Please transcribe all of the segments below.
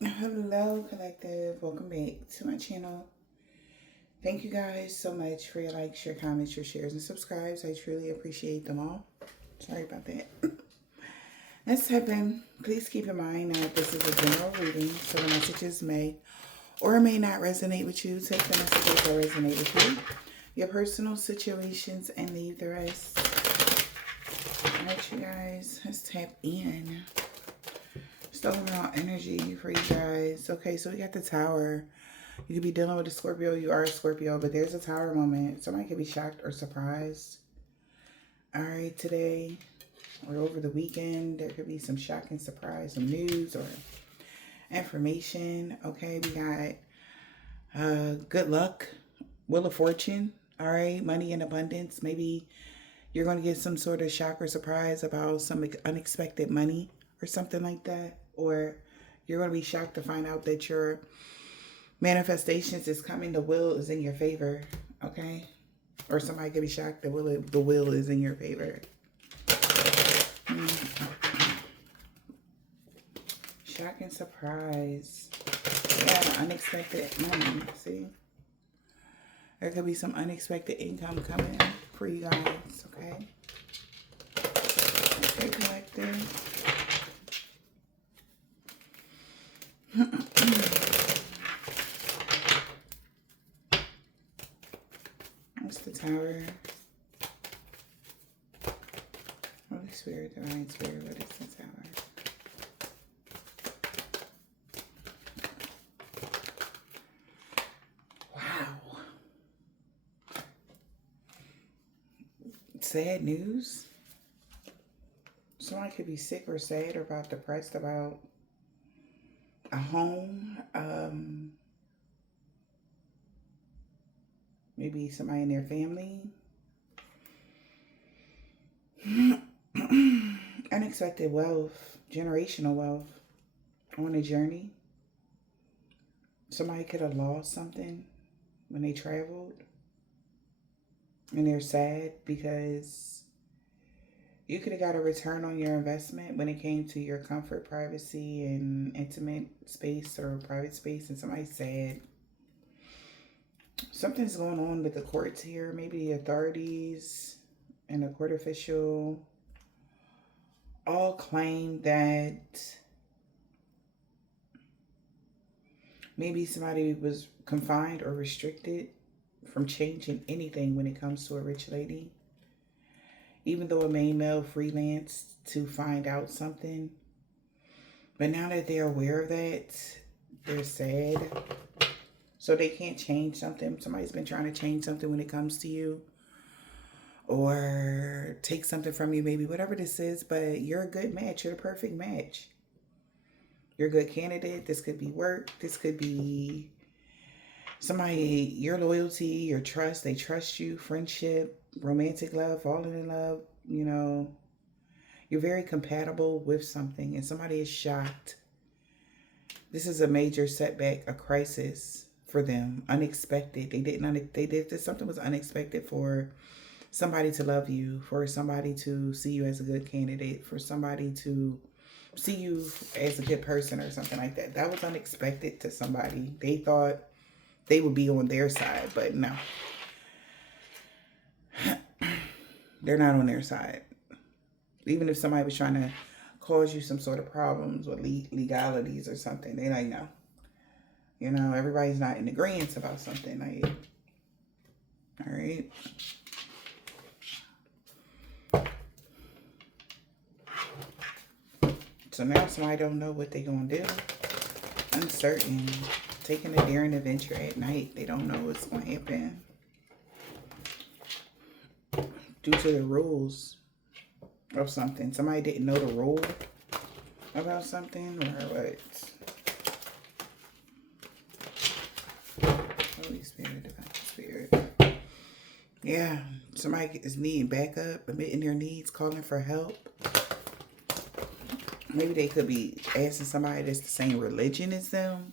Hello, collective. Welcome back to my channel. Thank you guys so much for your likes, your comments, your shares, and subscribes. I truly appreciate them all. Sorry about that. Let's type in. Please keep in mind that this is a general reading, so the messages may or may not resonate with you. Take the messages that resonate with you, your personal situations, and leave the rest. All right, you guys. Let's tap in. Stolen out energy for you guys. Okay, so we got the Tower. You could be dealing with a Scorpio. You are a Scorpio, but there's a Tower moment. Somebody could be shocked or surprised. All right, today or over the weekend, there could be some shock and surprise, some news or information. Okay, we got good luck, Wheel of Fortune. All right, money in abundance. Maybe you're going to get some sort of shock or surprise about some unexpected money or something like that. Or you're going to be shocked to find out that your manifestations is coming. The will is in your favor. Okay? Or somebody could be shocked that the will is in your favor. Shock and surprise. Yeah, unexpected money. See? There could be some unexpected income coming for you guys. Okay? Okay, collective. What's the Tower? Holy Spirit, Divine Spirit, what is the Tower? Wow. Sad news. Somebody could be sick or sad or about depressed about a home. Maybe somebody in their family. Unexpected wealth, generational wealth on a journey. Somebody could have lost something when they traveled. And they're sad because you could have got a return on your investment when it came to your comfort, privacy, and intimate space or private space. And somebody's sad. Something's going on with the courts here. Maybe the authorities and the court official all claim that maybe somebody was confined or restricted from changing anything when it comes to a rich lady. Even though a main male freelanced to find out something. But now that they're aware of that, they're sad. So they can't change something. Somebody's been trying to change something when it comes to you. Or take something from you, maybe, whatever this is. But you're a good match. You're the perfect match. You're a good candidate. This could be work. This could be somebody, your loyalty, your trust. They trust you. Friendship, romantic love, falling in love. You know, you're very compatible with something. And somebody is shocked. This is a major setback, a crisis for them, unexpected. They did this. Something was unexpected for somebody to love you, for somebody to see you as a good candidate, for somebody to see you as a good person or something like that. That was unexpected to somebody. They thought they would be on their side, but no. They're not on their side. Even if somebody was trying to cause you some sort of problems or legalities or something, they like, no. You know, everybody's not in agreement about something. Like, all right. So now somebody don't know what they're going to do. Uncertain. Taking a daring adventure at night. They don't know what's going to happen. Due to the rules of something. Somebody didn't know the rule about something or what. Holy Spirit, Divine Spirit. Yeah, somebody is needing backup, admitting their needs, calling for help. Maybe they could be asking somebody that's the same religion as them.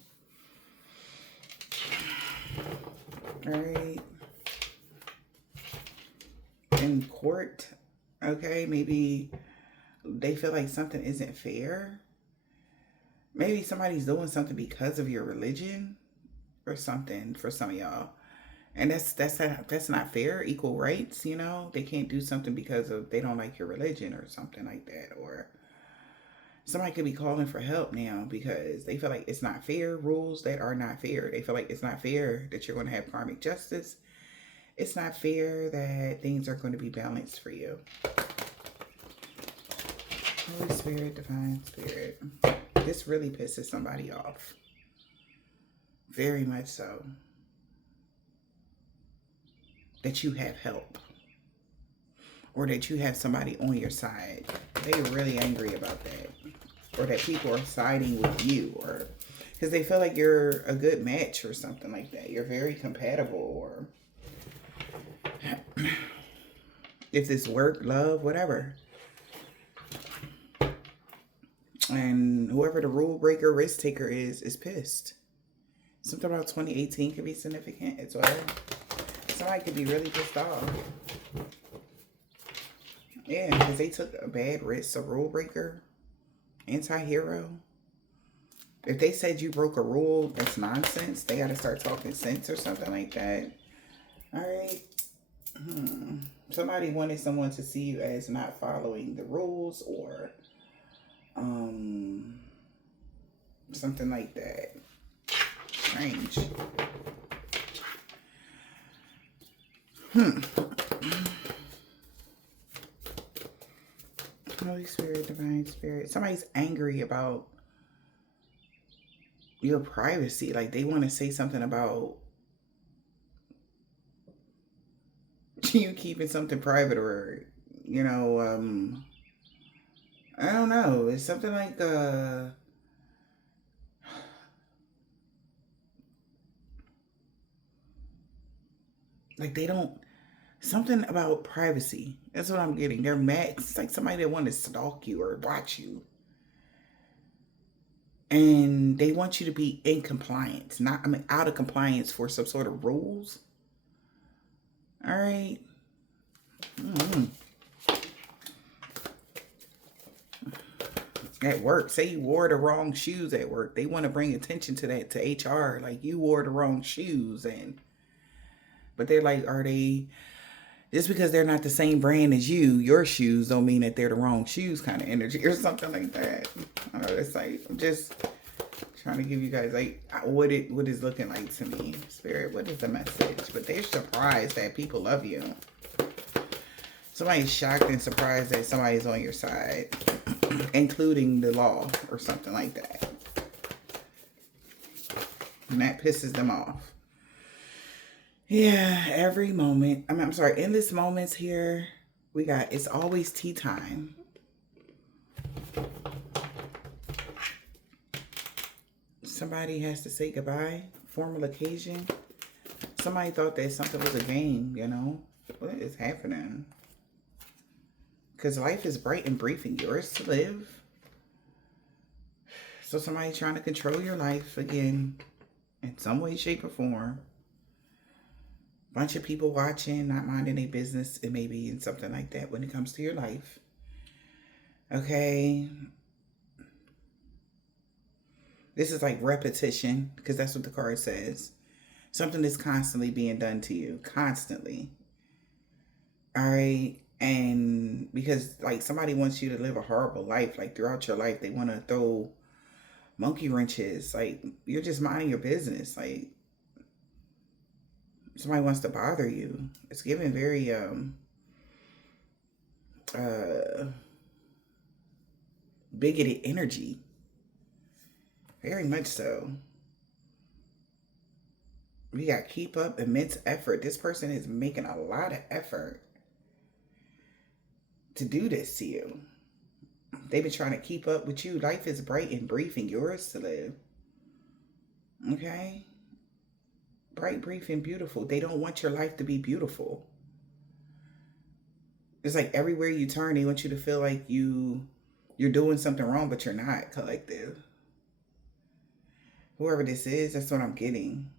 All right. In court, okay, maybe they feel like something isn't fair. Maybe somebody's doing something because of your religion or something for some of y'all. And that's not fair. Equal rights, you know. They can't do something because of they don't like your religion or something like that. Or somebody could be calling for help now because they feel like it's not fair. Rules that are not fair. They feel like it's not fair that you're going to have karmic justice. It's not fair that things are going to be balanced for you. Holy Spirit, Divine Spirit. This really pisses somebody off. Very much so. That you have help. Or that you have somebody on your side. They're really angry about that. Or that people are siding with you. Or because they feel like you're a good match or something like that. You're very compatible. Or if it's work, love, whatever. And whoever the rule breaker, risk taker is pissed. Something about 2018 could be significant as well. Somebody could be really pissed off. Yeah, because they took a bad risk, a rule breaker, anti-hero. If they said you broke a rule, that's nonsense. They got to start talking sense or something like that. All right. Somebody wanted someone to see you as not following the rules or something like that. Strange. Holy Spirit, Divine Spirit. Somebody's angry about your privacy. Like they want to say something about you keeping something private, or you know, I don't know. It's something like they don't, something about privacy. That's what I'm getting. They're mad. It's like somebody that want to stalk you or watch you. And they want you to be in compliance, out of compliance for some sort of rules. All right. At work, say you wore the wrong shoes at work. They want to bring attention to that to HR. Like you wore the wrong shoes, but they're like, are they? Just because they're not the same brand as you, your shoes don't mean that they're the wrong shoes kind of energy or something like that. I don't know. It's like, I'm just trying to give you guys like what is looking like to me. Spirit, what is the message? But they're surprised that people love you. Somebody's shocked and surprised that somebody's on your side, including the law or something like that. And that pisses them off. Yeah, every moment. I'm sorry, endless moments here. We got, it's always tea time. Somebody has to say goodbye. Formal occasion. Somebody thought that something was a game, you know? What is happening? Because life is bright and brief and yours to live. So somebody trying to control your life again in some way, shape, or form. Bunch of people watching, not minding their business, and maybe in something like that when it comes to your life. Okay. This is like repetition, because that's what the card says. Something is constantly being done to you. Constantly. All right. And because like somebody wants you to live a horrible life, like throughout your life, they want to throw monkey wrenches. Like you're just minding your business. Like somebody wants to bother you. It's giving very bigoted energy. Very much so. We got keep up immense effort. This person is making a lot of effort to do this to you. They've been trying to keep up with you. Life is bright and brief and yours to live. Okay? Bright, brief, and beautiful. They don't want your life to be beautiful. It's like everywhere you turn, they want you to feel like you're doing something wrong, but you're not, collective. Whoever this is, that's what I'm getting.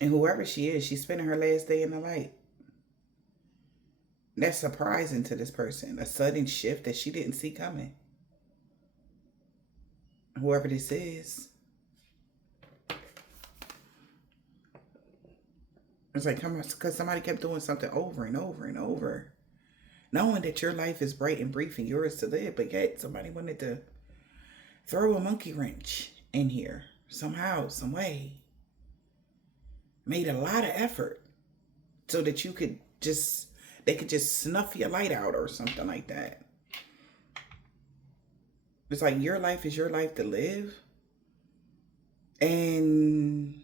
And whoever she is, she's spending her last day in the light. That's surprising to this person. A sudden shift that she didn't see coming. Whoever this is. It's like, come on, because somebody kept doing something over and over and over. Knowing that your life is bright and brief and yours to live, but yet somebody wanted to throw a monkey wrench in here somehow, some way. Made a lot of effort so that they could just snuff your light out or something like that. It's like your life is your life to live. And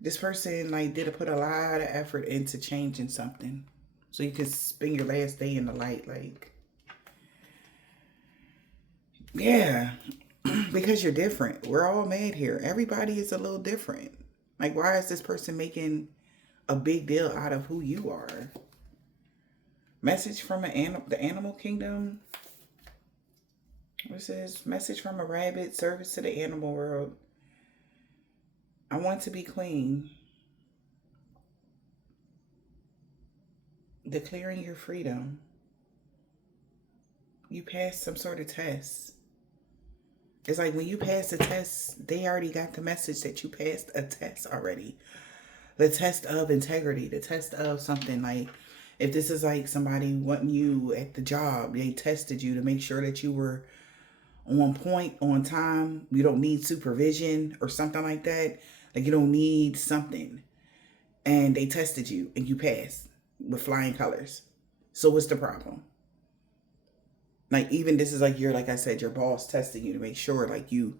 this person like did put a lot of effort into changing something. So you can spend your last day in the light. Like, yeah. Because you're different. We're all mad here. Everybody is a little different. Like, why is this person making a big deal out of who you are? Message from the animal kingdom. What says? Message from a rabbit, service to the animal world. I want to be clean. Declaring your freedom. You passed some sort of test. It's like when you pass the test, they already got the message that you passed a test already. The test of integrity, the test of something. Like, if this is like somebody wanting you at the job, they tested you to make sure that you were on point, on time. You don't need supervision or something like that. Like, you don't need something. And they tested you and you passed with flying colors. So what's the problem? Like, even this is like like I said, your boss testing you to make sure like you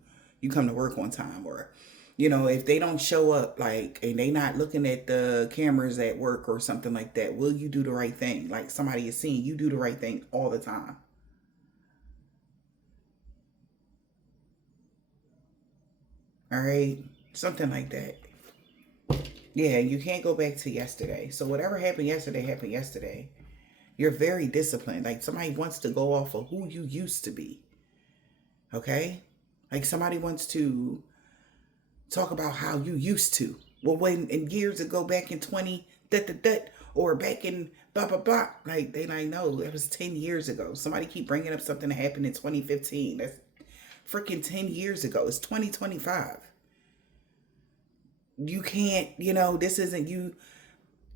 come to work on time. Or, you know, if they don't show up, like, and they not looking at the cameras at work or something like that, will you do the right thing? Like, somebody is seeing you do the right thing all the time. All right. Something like that. Yeah, you can't go back to yesterday. So whatever happened yesterday happened yesterday. You're very disciplined. Like, somebody wants to go off of who you used to be. Okay? Like, somebody wants to talk about how you used to. Well, when in years ago, back in 20, or back in blah, blah, blah. Like, they like, no, it was 10 years ago. Somebody keep bringing up something that happened in 2015. That's freaking 10 years ago. It's 2025. You can't, this isn't you.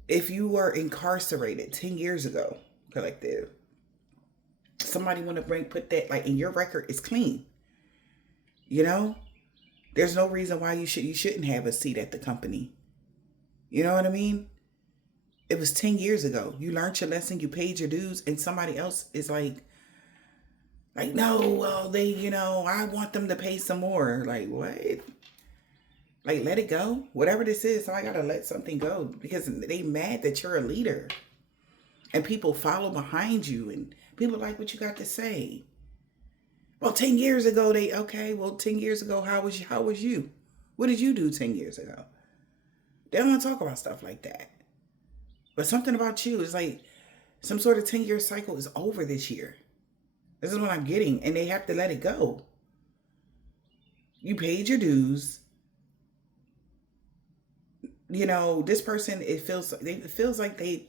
If you were incarcerated 10 years ago, collective, somebody want to put that, like, in your record is clean. There's no reason why you shouldn't have a seat at the company. You know what I mean? It was 10 years ago. You learned your lesson, you paid your dues, and somebody else is like, no, well, I want them to pay some more. Like, what? Like, let it go. Whatever this is, I gotta let something go because they mad that you're a leader. And people follow behind you and people like what you got to say. Well, 10 years ago, 10 years ago, how was you? What did you do 10 years ago? They don't want to talk about stuff like that. But something about you is like some sort of 10-year cycle is over this year. This is what I'm getting. And they have to let it go. You paid your dues. This person, it feels like they,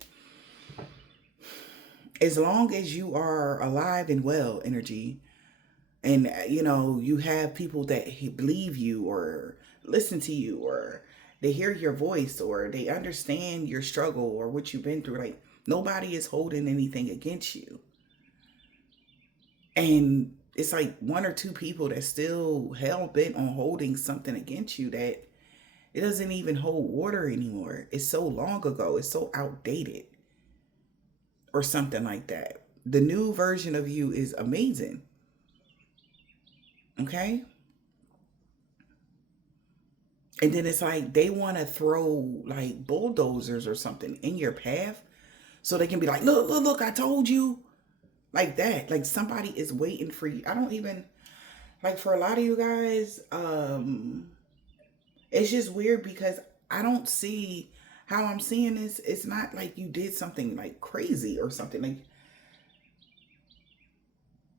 as long as you are alive and well, energy, and you have people that believe you or listen to you or they hear your voice or they understand your struggle or what you've been through, like, nobody is holding anything against you. And it's like one or two people that still hell-bent on holding something against you that it doesn't even hold water anymore. It's so long ago. It's so outdated. Or something like that. The new version of you is amazing. Okay? And then it's like they want to throw like bulldozers or something in your path so they can be like, look, I told you. Like that. Like somebody is waiting for you. I don't even, like, for a lot of you guys, it's just weird because I don't see how I'm seeing this. It's not like you did something like crazy or something. Like,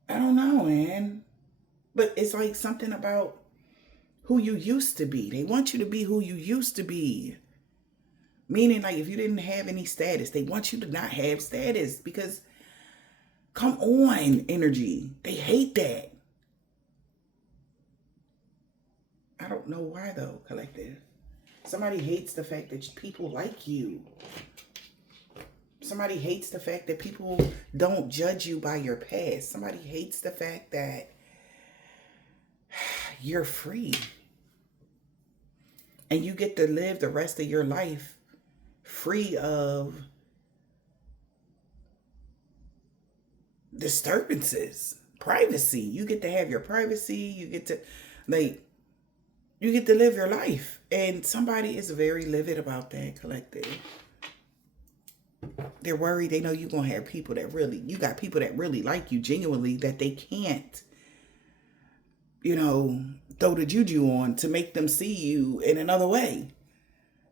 I don't know, man. But it's like something about who you used to be. They want you to be who you used to be. Meaning, like, if you didn't have any status, they want you to not have status because, come on, energy. They hate that. I don't know why, though, collective. Somebody hates the fact that people like you. Somebody hates the fact that people don't judge you by your past. Somebody hates the fact that you're free. And you get to live the rest of your life free of disturbances, privacy. You get to have your privacy. You get to, like, you get to live your life. And somebody is very livid about that, collective. They're worried. They know you're going to have people that really, you got people that really like you genuinely, that they can't, you know, throw the juju on to make them see you in another way,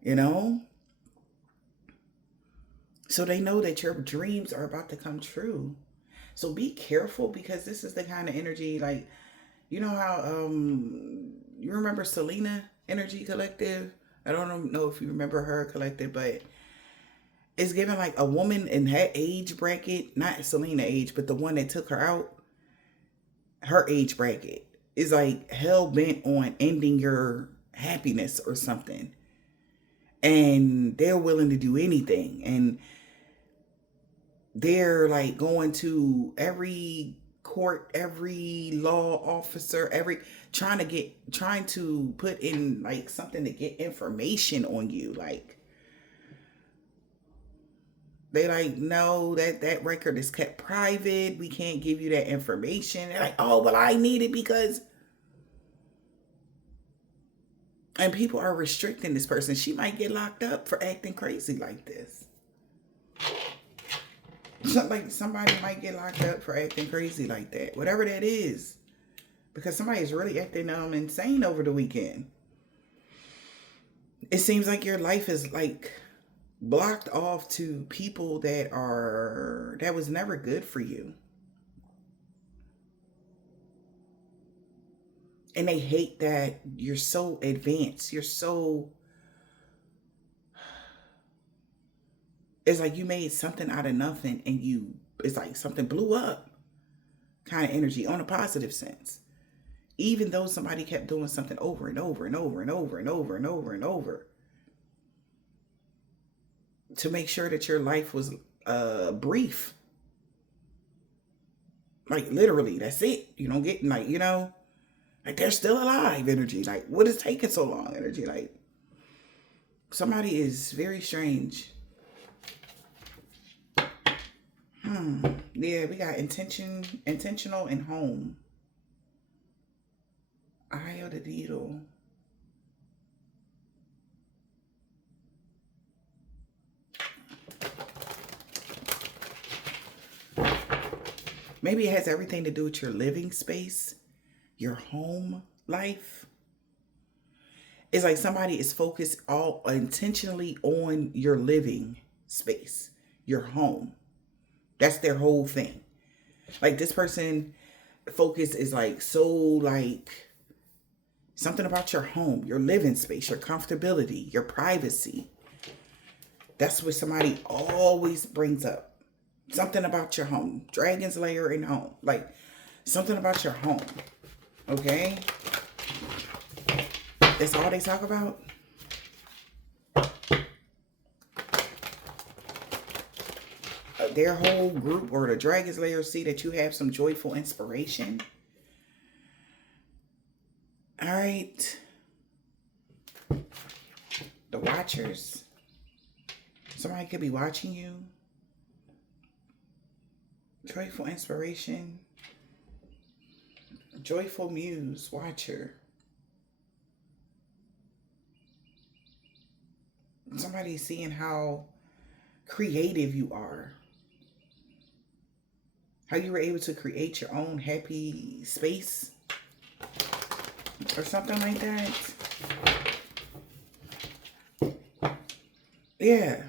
you know? So they know that your dreams are about to come true. So be careful, because this is the kind of energy, like, you know how, you remember Selena Energy, collective? I don't know if you remember her, collective, but it's given like a woman in that age bracket, not Selena age, but the one that took her out, her age bracket is like hell bent on ending your happiness or something. And they're willing to do anything. And they're like going to every court, every law officer, trying to put in like something to get information on you. Like, they like, no, that record is kept private. We can't give you that information. They're like, oh, well, I need it because... And people are restricting this person. She might get locked up for acting crazy like this. Like, somebody might get locked up for acting crazy like that. Whatever that is. Because somebody is really acting insane over the weekend. It seems like your life is like blocked off to people that was never good for you. And they hate that you're so advanced. You're so... It's like you made something out of nothing and it's like something blew up kind of energy on a positive sense. Even though somebody kept doing something over and over and over and over and over and over and over to make sure that your life was brief. Like, literally, that's it. You don't get, like, you know, like, they're still alive energy. Like, what is taking so long energy? Like, somebody is very strange. Yeah, we got intentional, and home. Eye of the needle. Maybe it has everything to do with your living space, your home life. It's like somebody is focused all intentionally on your living space, your home. That's their whole thing. Like, this person focus is like so like something about your home, your living space, your comfortability, your privacy. That's what somebody always brings up. Something about your home. Dragon's lair and home. Like, something about your home. Okay? That's all they talk about? Their whole group or the Dragon's lair see that you have some joyful inspiration. All right. The Watchers. Somebody could be watching you. Joyful inspiration. Joyful muse. Watcher. Somebody's seeing how creative you are. How you were able to create your own happy space. Or something like that. Yeah.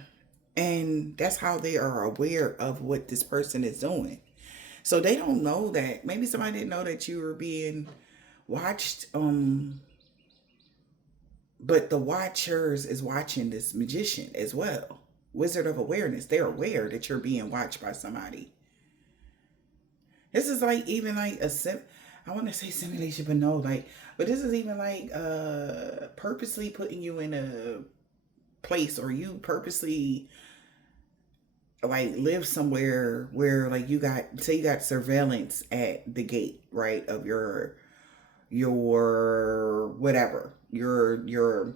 And that's how they are aware of what this person is doing. So they don't know that. Maybe somebody didn't know that you were being watched But the watchers is watching this magician as well. Wizard of awareness. They're aware that you're being watched by somebody. This is like even like I want to say simulation, but no, like, but this is even like purposely putting you in a place, or you purposely like live somewhere where like you got, say you got surveillance at the gate, right, of your whatever, your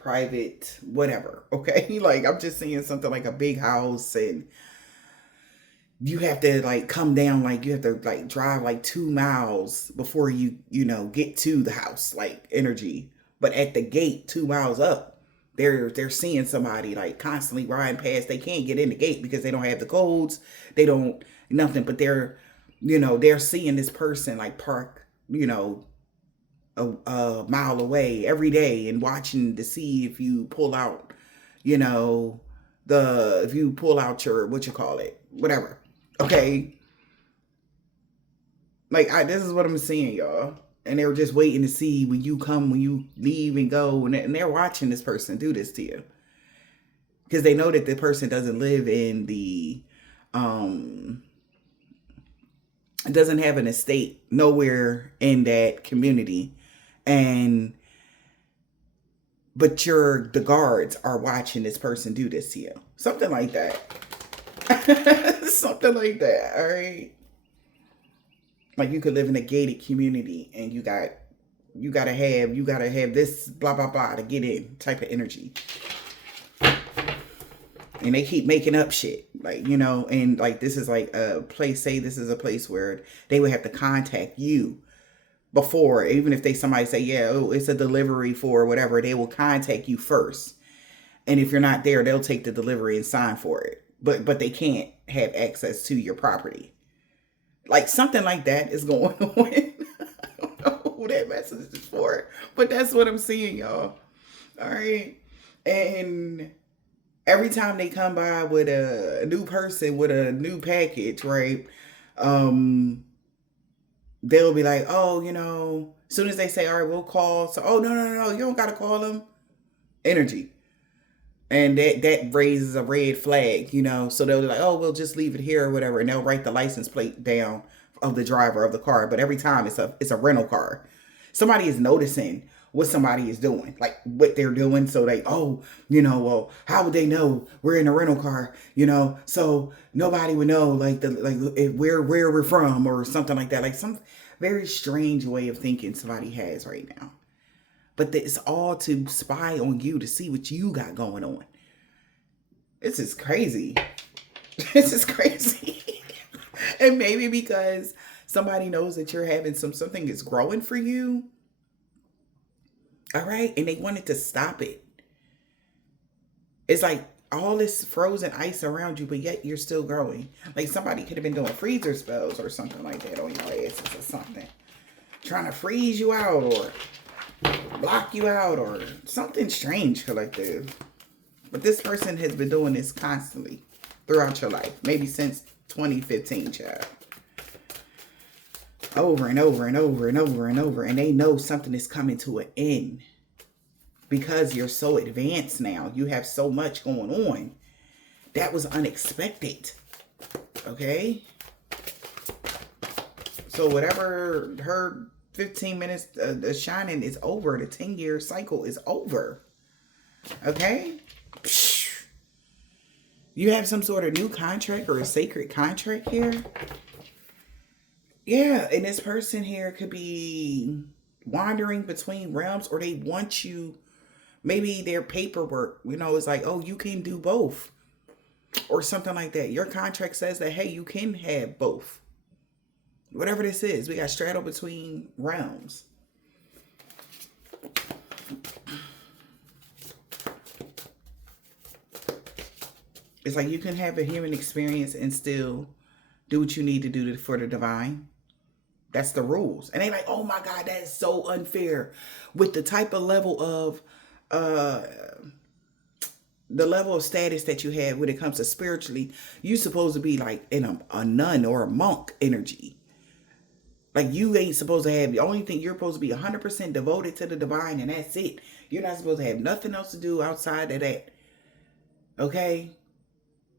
private whatever, okay? Like I'm just saying something like a big house, and you have to like come down, like you have to like drive like 2 miles before you get to the house, like energy. But at the gate 2 miles up, they're seeing somebody like constantly riding past. They can't get in the gate because they don't have the codes. They don't nothing, but they're seeing this person like park, a mile away every day, and watching to see if you pull out, you know, if you pull out your, what you call it, whatever. Okay, like this is what I'm seeing, y'all. And they were just waiting to see when you come, when you leave and go, and they're watching this person do this to you because they know that the person doesn't live in the um doesn't have an estate nowhere in that community, and but the guards are watching this person do this to you, something like that. Something like that. All right, like you could live in a gated community, and you gotta have this blah blah blah to get in type of energy, and they keep making up shit, like, and like this is like a place, say this is a place where they would have to contact you before, even if somebody say, yeah, oh, it's a delivery for whatever, they will contact you first, and if you're not there, they'll take the delivery and sign for it, but they can't have access to your property. Like something like that is going on. I don't know who that message is for, but that's what I'm seeing, y'all. All right. And every time they come by with a new person with a new package, right? Um, they'll be like, oh, as soon as they say, all right, we'll call. So, oh, no, no, no, no, you don't got to call them. Energy. And that raises a red flag, So they'll be like, oh, we'll just leave it here or whatever, and they'll write the license plate down of the driver of the car. But every time it's a rental car. Somebody is noticing what somebody is doing, like what they're doing. So they, oh, well, how would they know we're in a rental car? So nobody would know where we're from or something like that. Like some very strange way of thinking somebody has right now. But it's all to spy on you, to see what you got going on. This is crazy. This is crazy. And maybe because somebody knows that you're having something is growing for you. All right. And they wanted to stop it. It's like all this frozen ice around you, but yet you're still growing. Like somebody could have been doing freezer spells or something like that on your asses or something. Trying to freeze you out or block you out or something strange collective. But this person has been doing this constantly throughout your life, maybe since 2015, child. Over and over and over and over and over, and they know something is coming to an end because you're so advanced now. You have so much going on. That was unexpected. Okay? So whatever her 15 minutes the shining is over, the 10-year cycle is over. Okay? You have some sort of new contract or a sacred contract here. Yeah, and this person here could be wandering between realms, or they want you, maybe their paperwork, is like, oh, you can do both or something like that. Your contract says that, hey, you can have both. Whatever this is, we got straddle between realms. It's like you can have a human experience and still do what you need to do for the divine. That's the rules. And they like, oh my God, that is so unfair. With the type of level of the level of status that you have when it comes to spiritually, you're supposed to be like in a nun or a monk energy. Like you ain't supposed to have, the only thing you're supposed to be 100% devoted to the divine, and that's it. You're not supposed to have nothing else to do outside of that. Okay?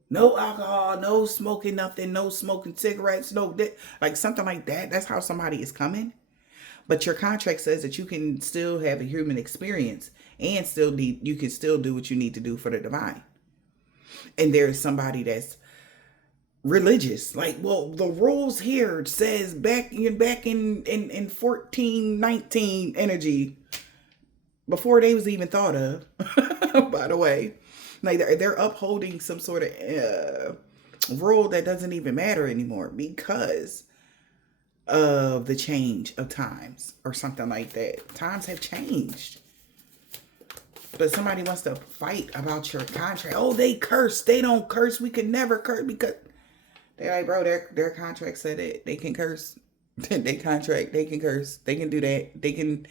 No alcohol, no smoking nothing, no smoking cigarettes, like something like that. That's how somebody is coming. But your contract says that you can still have a human experience and you can still do what you need to do for the divine. And there is somebody that's religious. Like, well, the rules here says back in 1419 energy, before they was even thought of, by the way. Like they're upholding some sort of rule that doesn't even matter anymore because of the change of times or something like that. Times have changed. But somebody wants to fight about your contract. Oh, they curse. They don't curse. We could never curse because they're like, bro, their contract said it. They can curse. They contract. They can curse. They can do that. They can,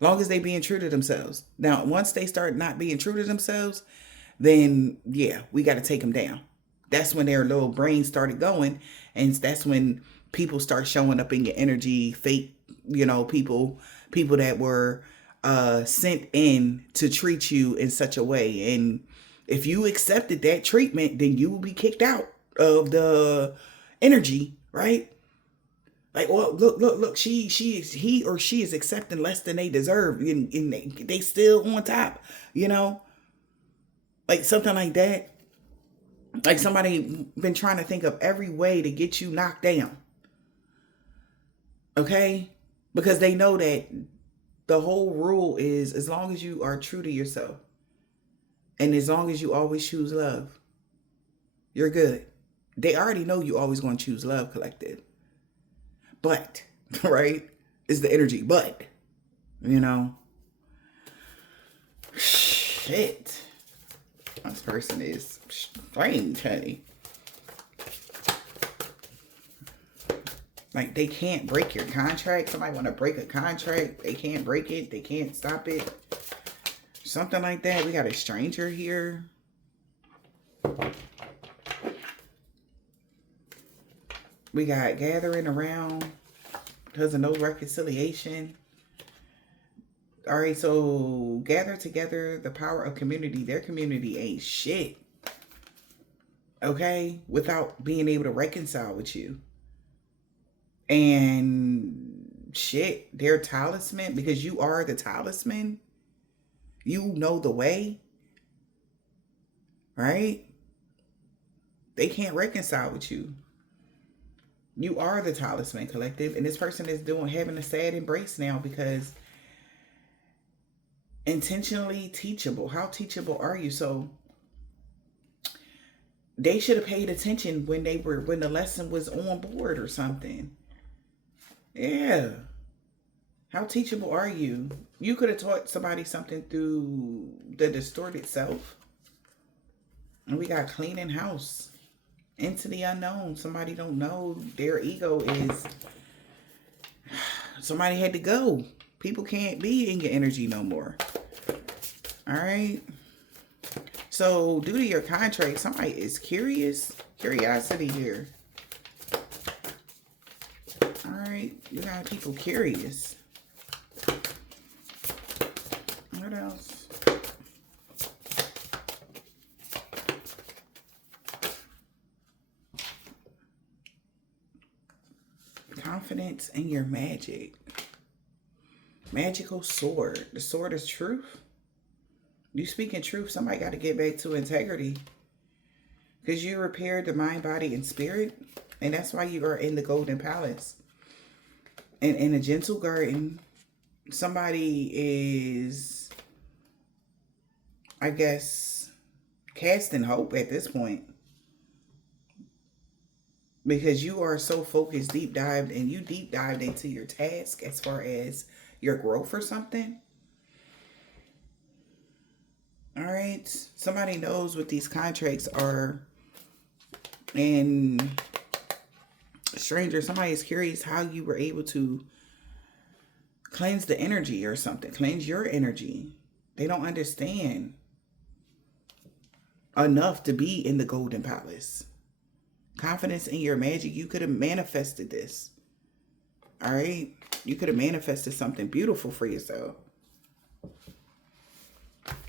long as they being true to themselves. Now, once they start not being true to themselves, then yeah, we got to take them down. That's when their little brains started going. And that's when people start showing up in your energy, fake, people that were sent in to treat you in such a way. And if you accepted that treatment, then you will be kicked out of the energy, right? Like, well, look, he or she is accepting less than they deserve, and they still on top, like something like that. Like somebody been trying to think of every way to get you knocked down. Okay? Because they know that the whole rule is as long as you are true to yourself and as long as you always choose love, you're good. They already know you always going to choose love, collective. But, right? It's the energy. But, shit. This person is strange, honey. Like, they can't break your contract. Somebody want to break a contract. They can't break it. They can't stop it. Something like that. We got a stranger here. We got gathering around because of no reconciliation. All right, so gather together, the power of community. Their community ain't shit. Okay? Without being able to reconcile with you. And shit, their talisman, because you are the talisman. You know the way. Right? They can't reconcile with you. You are the talisman, collective. And this person is having a sad embrace now because intentionally teachable. How teachable are you? So they should have paid attention when the lesson was on board or something. Yeah. How teachable are you? You could have taught somebody something through the distorted self. And we got cleaning house. Into the unknown. Somebody don't know. Their ego is... Somebody had to go. People can't be in your energy no more. All right. So due to your contract, somebody is curious. Curiosity here. All right. You got people curious. What else? Confidence in your magic. Magical sword. The sword is truth. You speak in truth. Somebody got to get back to integrity. Because you repaired the mind, body, and spirit. And that's why you are in the Golden Palace. And in a gentle garden, somebody is, I guess, casting hope at this point. Because you are so focused, deep dived into your task as far as your growth or something. All right. Somebody knows what these contracts are. And stranger, somebody is curious how you were able to cleanse the energy or something. Cleanse your energy. They don't understand enough to be in the Golden Palace. Confidence in your magic. You could have manifested this. All right. You could have manifested something beautiful for yourself.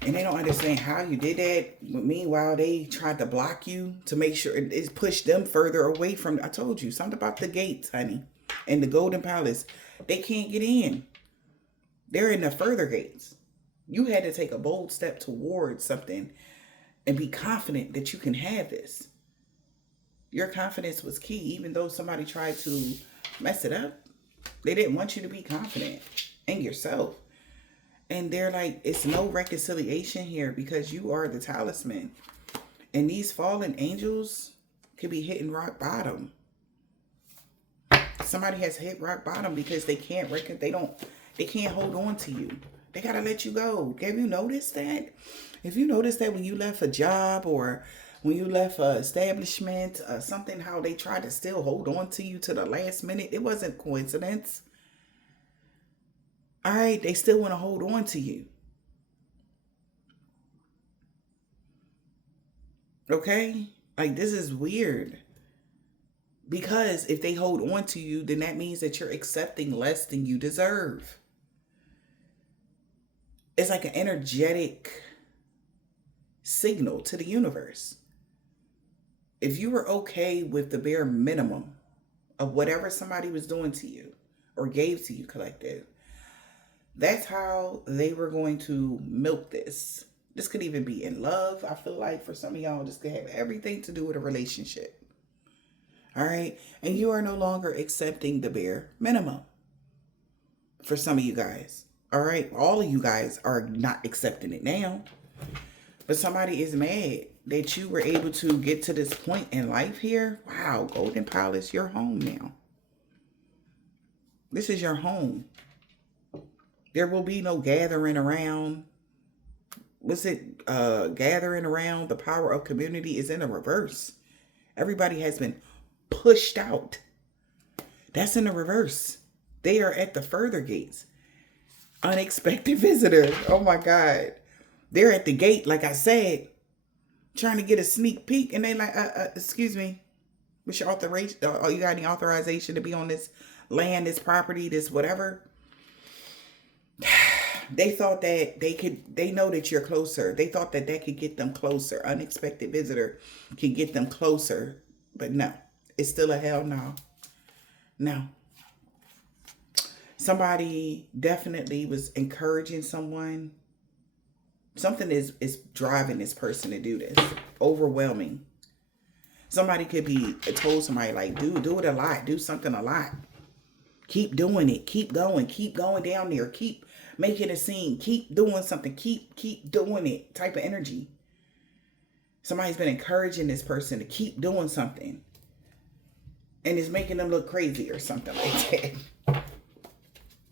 And they don't understand how you did that. Meanwhile, they tried to block you to make sure it pushed them further away from. I told you something about the gates, honey, and the Golden Palace. They can't get in. They're in the further gates. You had to take a bold step towards something and be confident that you can have this. Your confidence was key, even though somebody tried to mess it up. They didn't want you to be confident in yourself. And they're like, it's no reconciliation here because you are the talisman. And these fallen angels could be hitting rock bottom. Somebody has hit rock bottom because they can't they can't hold on to you. They gotta let you go. Have you noticed that? If you noticed that when you left a job or when you left an establishment, something, how they tried to still hold on to you to the last minute, it wasn't coincidence. All right, they still want to hold on to you. Okay? Like, this is weird. Because if they hold on to you, then that means that you're accepting less than you deserve. It's like an energetic signal to the universe. If you were okay with the bare minimum of whatever somebody was doing to you or gave to you, collective, that's how they were going to milk this. This could even be in love. I feel like for some of y'all, this could have everything to do with a relationship. All right. And you are no longer accepting the bare minimum for some of you guys. All right. All of you guys are not accepting it now. But somebody is mad that you were able to get to this point in life here. Wow. Golden Palace, you're home now. This is your home. There will be no gathering around. Gathering around? The power of community is in the reverse. Everybody has been pushed out. That's in the reverse. They are at the further gates. Unexpected visitor. Oh my God. They're at the gate, like I said, trying to get a sneak peek. And they like, excuse me, what's your authorization? You got any authorization to be on this land, this property, this whatever? They thought that they know that you're closer. They thought that could get them closer. Unexpected visitor can get them closer. But no, it's still a hell no. No. Somebody definitely was encouraging someone. Something is driving this person to do this. Overwhelming. Somebody could be told somebody like, dude, do it a lot. Do something a lot. Keep doing it. Keep going down there. Keep making a scene. Keep doing something. Keep doing it type of energy. Somebody's been encouraging this person to keep doing something. And it's making them look crazy or something like that.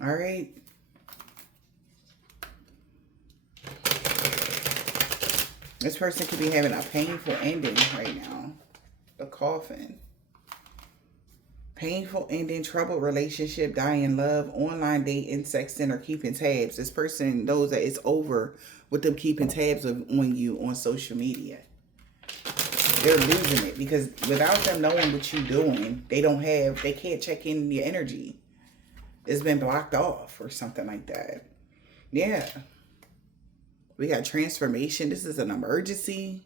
All right. This person could be having a painful ending right now. The coffin. Painful ending, troubled relationship, dying love, online dating, sexting, or keeping tabs. This person knows that it's over with them keeping tabs on you on social media. They're losing it because without them knowing what you're doing, they can't check in your energy. It's been blocked off or something like that. Yeah. We got transformation. This is an emergency.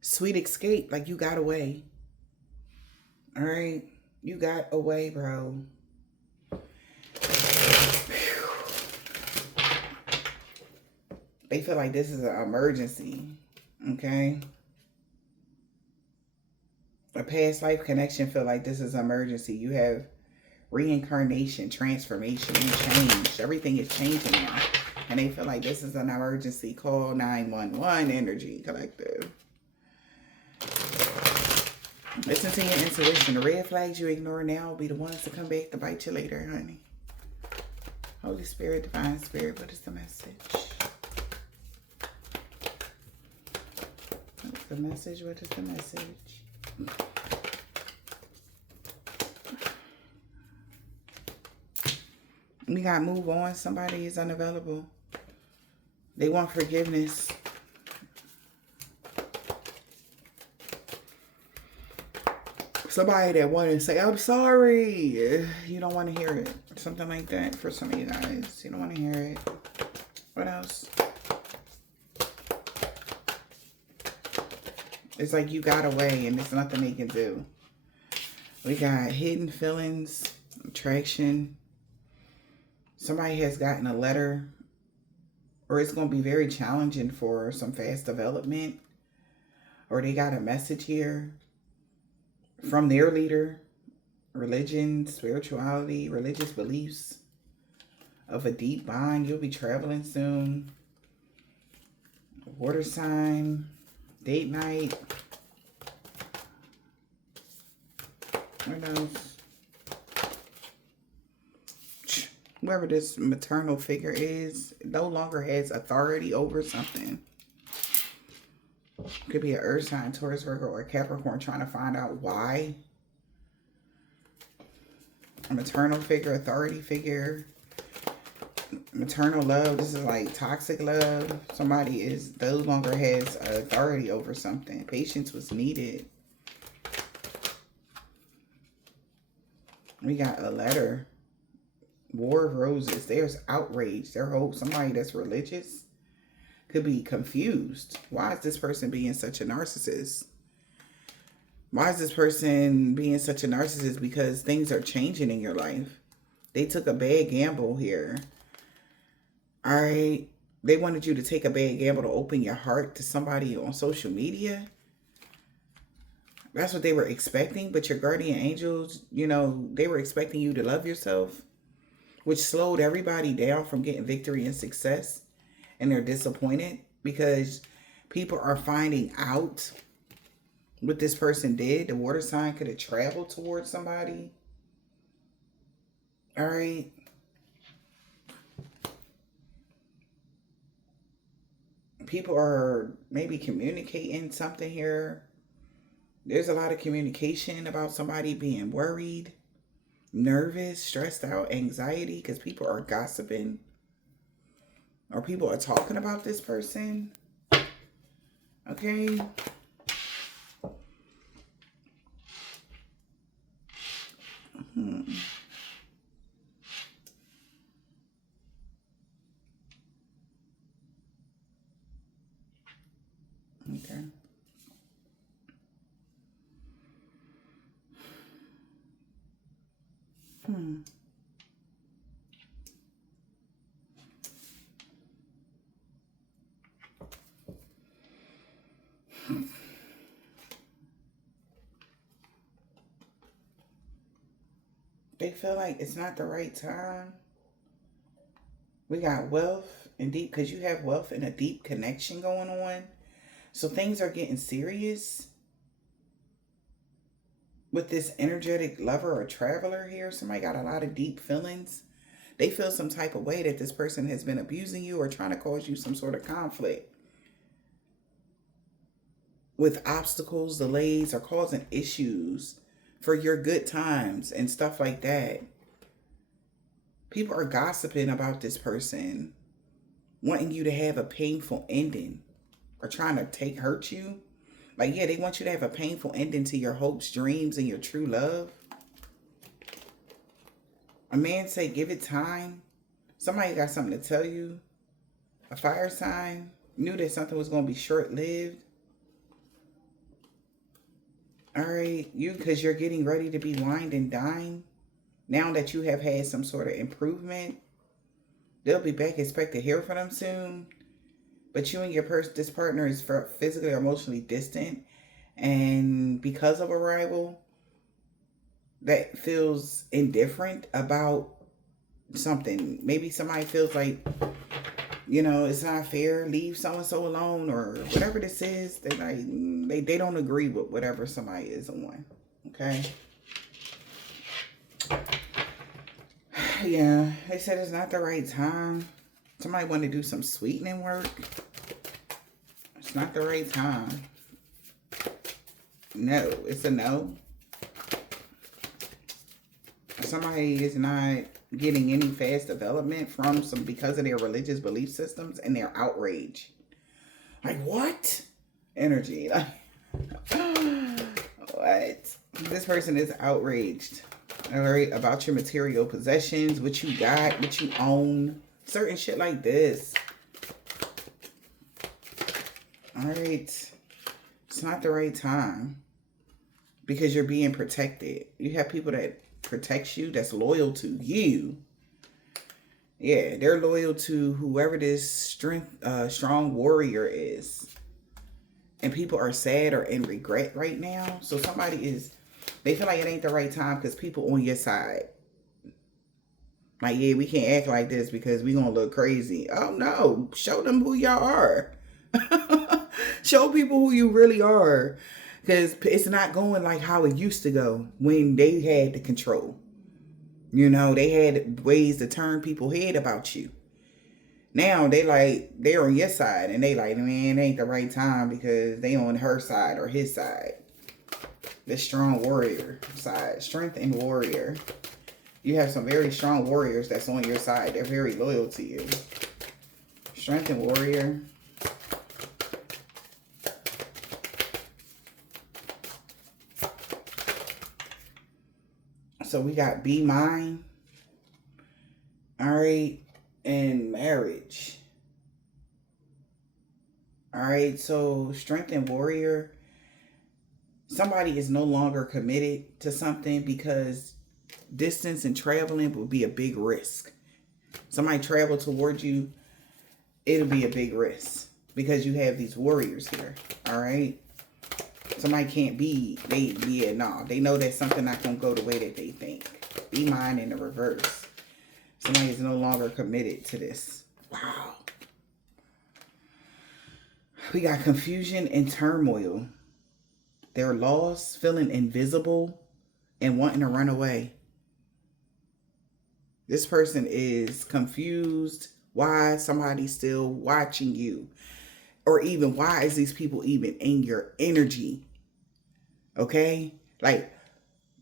Sweet escape. Like you got away. All right. You got away, bro. They feel like this is an emergency. Okay. A past life connection feel like this is an emergency. You have reincarnation, transformation, and change. Everything is changing now. And they feel like this is an emergency. Call 911 energy collective. Listen to your intuition. The red flags you ignore now will be the ones to come back to bite you later, honey. Holy Spirit, Divine Spirit, what is the message? What is the message? What is the message? We got to move on. Somebody is unavailable. They want forgiveness. Somebody that want to say, I'm sorry. You don't want to hear it. Something like that for some of you guys. You don't want to hear it. What else? It's like you got away and there's nothing they can do. We got hidden feelings, attraction. Somebody has gotten a letter, or it's going to be very challenging for some fast development, or they got a message here from their leader, religion, spirituality, religious beliefs of a deep bond. You'll be traveling soon. Water sign, date night. What else? Whoever this maternal figure is no longer has authority over something. Could be an earth sign, Taurus, Virgo, or Capricorn trying to find out why. A maternal figure, authority figure, maternal love. This is like toxic love. Somebody is no longer has authority over something. Patience was needed. We got a letter. War of Roses. There's outrage. Their hope. Somebody that's religious could be confused. Why is this person being such a narcissist? Why is this person being such a narcissist? Because things are changing in your life. They took a bad gamble here. All right. They wanted you to take a bad gamble to open your heart to somebody on social media. That's what they were expecting. But your guardian angels, you know, they were expecting you to love yourself, which slowed everybody down from getting victory and success. And they're disappointed because people are finding out what this person did. The water sign could have traveled towards somebody. All right. People are maybe communicating something here. There's a lot of communication about somebody being worried, nervous, stressed out, anxiety, because people are gossiping. Or people are talking about this person. Okay. Okay. They feel like it's not the right time. We got wealth and deep, because you have wealth and a deep connection going on. So things are getting serious with this energetic lover or traveler here. Somebody got a lot of deep feelings. They feel some type of way that this person has been abusing you or trying to cause you some sort of conflict with obstacles, delays, or causing issues for your good times and stuff like that. People are gossiping about this person, wanting you to have a painful ending or trying to hurt you. Like, yeah, they want you to have a painful ending to your hopes, dreams, and your true love. A man say, give it time. Somebody got something to tell you. A fire sign knew that something was going to be short-lived. All right, because you're getting ready to be wined and dined. Now that you have had some sort of improvement, they'll be back. Expect to hear from them soon. But you and this partner is physically or emotionally distant. And because of a rival that feels indifferent about something. Maybe somebody feels like, you know, it's not fair, leave so-and-so alone, or whatever this is. They don't agree with whatever somebody is on. Okay? Yeah, they said it's not the right time. Somebody want to do some sweetening work. It's not the right time. No, it's a no. Somebody is not getting any fast development from because of their religious belief systems and their outrage. Like, what? Energy. Like, what? This person is outraged. All right, about your material possessions, what you got, what you own, certain shit like this. All right. It's not the right time because you're being protected. You have people that protects you, that's loyal to you. Yeah, they're loyal to whoever this strong warrior is. And people are sad or in regret right now. So they feel like it ain't the right time because people on your side. Like, yeah, we can't act like this because we gonna look crazy. Oh no, show them who y'all are. Show people who you really are. Because it's not going like how it used to go when they had the control. You know, they had ways to turn people's head about you. Now they're on your side and they like, man, it ain't the right time because they on her side or his side. The strong warrior side, strength and warrior. You have some very strong warriors that's on your side. They're very loyal to you. Strength and warrior. So we got be mine. All right. And marriage. All right. So strength and warrior. Somebody is no longer committed to something because distance and traveling would be a big risk. Somebody travel towards you, it'll be a big risk because you have these warriors here. All right. Somebody can't be, they know that something not going to go the way that they think. Be mine in the reverse. Somebody is no longer committed to this. Wow. We got confusion and turmoil. They're lost, feeling invisible, and wanting to run away. This person is confused why somebody's still watching you. Or even why is these people even in your energy? Okay? Like,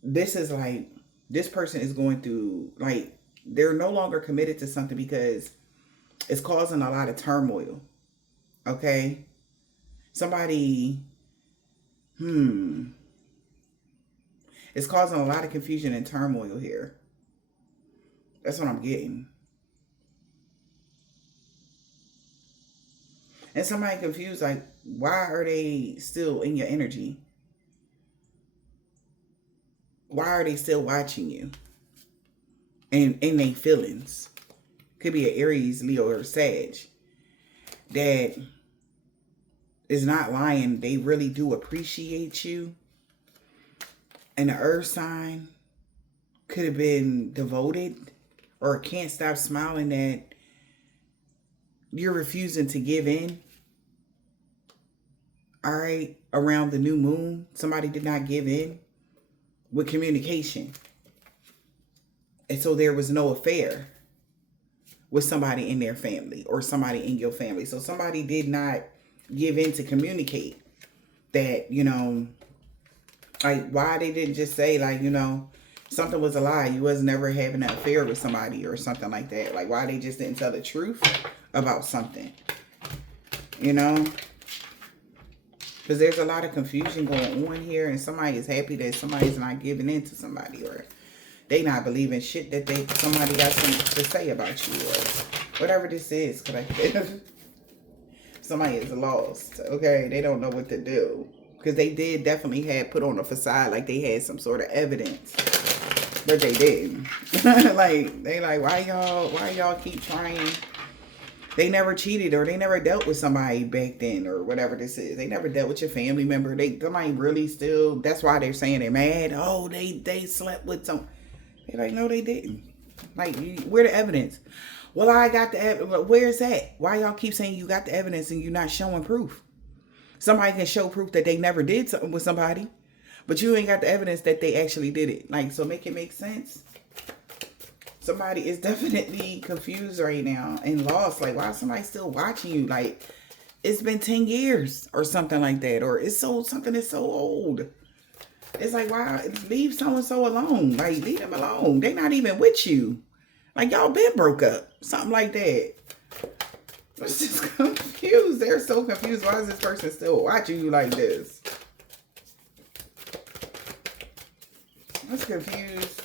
this person is going through, like, they're no longer committed to something because it's causing a lot of turmoil. Okay? Somebody, it's causing a lot of confusion and turmoil here. That's what I'm getting. And somebody confused, like, why are they still in your energy? Why are they still watching you? And in their feelings. Could be an Aries, Leo, or Sag. That is not lying. They really do appreciate you. And the earth sign could have been devoted or can't stop smiling that you're refusing to give in. All right. Around the new moon, somebody did not give in with communication. And so there was no affair with somebody in their family or somebody in your family. So somebody did not give in to communicate that, like why they didn't just say like, something was a lie. You was never having an affair with somebody or something like that. Like why they just didn't tell the truth about something, because there's a lot of confusion going on here and somebody is happy that somebody's not giving in to somebody or they not believing shit that somebody got something to say about you or whatever this is. Somebody is lost. Okay. They don't know what to do because they did definitely had put on a facade. Like they had some sort of evidence, but they didn't. why y'all keep trying? They never cheated or they never dealt with somebody back then or whatever this is. They never dealt with your family member. Somebody really still, that's why they're saying they're mad. Oh, they slept with some. They're like, no, they didn't. Like, where the evidence? Well, I got the evidence. Where's that? Why y'all keep saying you got the evidence and you're not showing proof? Somebody can show proof that they never did something with somebody, but you ain't got the evidence that they actually did it. Like, so make it make sense. Somebody is definitely confused right now and lost. Like, why is somebody still watching you? Like, it's been 10 years or something like that. Or it's something that's so old. It's like, why? Leave so-and-so alone. Like, leave them alone. They not even with you. Like, y'all been broke up. Something like that. It's just confused. They're so confused. Why is this person still watching you like this? I'm confused.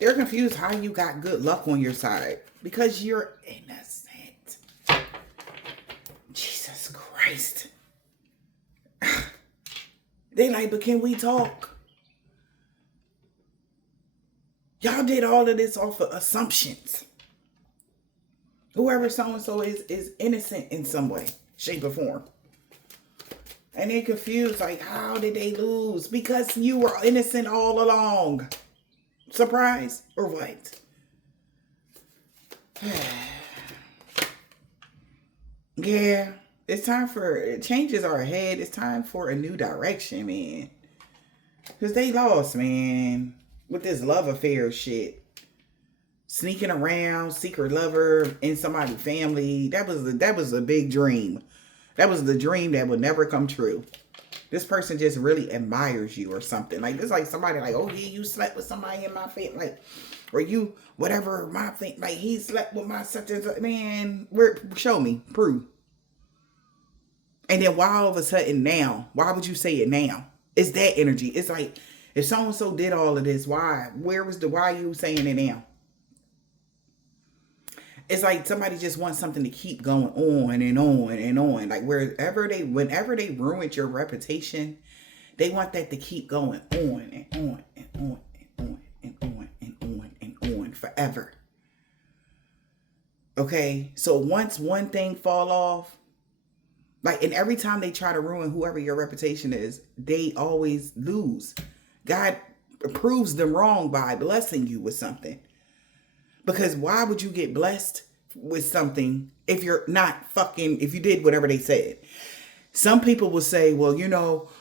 They're confused how you got good luck on your side. Because you're innocent. Christ. They like, but can we talk? Y'all did all of this off of assumptions. Whoever so-and-so is innocent in some way, shape, or form. And they're confused, like, how did they lose? Because you were innocent all along. Surprise? Or what? Yeah, it's time for, changes are ahead. It's time for a new direction, man. Because they lost, man, with this love affair shit. Sneaking around, secret lover in somebody's family. That was a big dream. That was the dream that would never come true. This person just really admires you or something. Like, this like somebody like, oh yeah, you slept with somebody in my family. Like, or you, whatever, my thing, like he slept with my such and such. Man, show me, prove. And then why all of a sudden now? Why would you say it now? It's that energy. It's like, if so-and-so did all of this, why? Why are you saying it now? It's like somebody just wants something to keep going on and on and on. Like whenever they ruined your reputation, they want that to keep going on and on and on and on and on and on and on forever. Okay, so once one thing fall off, like, and every time they try to ruin whoever your reputation is, they always lose. God proves them wrong by blessing you with something. Because why would you get blessed with something if you're not fucking, if you did whatever they said? Some people will say, well,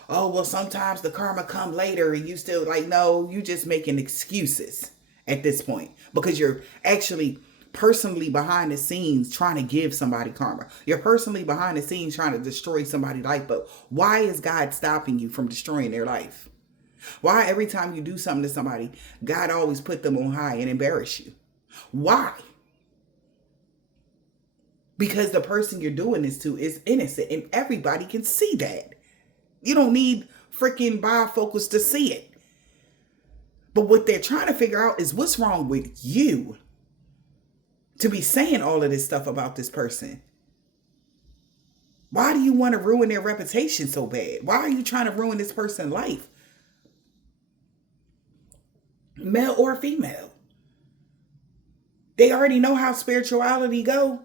oh, well, sometimes the karma come later and you still like, no, you just making excuses at this point because you're actually personally behind the scenes trying to give somebody karma. You're personally behind the scenes trying to destroy somebody's life. But why is God stopping you from destroying their life? Why every time you do something to somebody, God always put them on high and embarrass you? Why? Because the person you're doing this to is innocent and everybody can see that. You don't need freaking bifocals to see it. But what they're trying to figure out is what's wrong with you to be saying all of this stuff about this person. Why do you want to ruin their reputation so bad? Why are you trying to ruin this person's life? Male or female. They already know how spirituality go.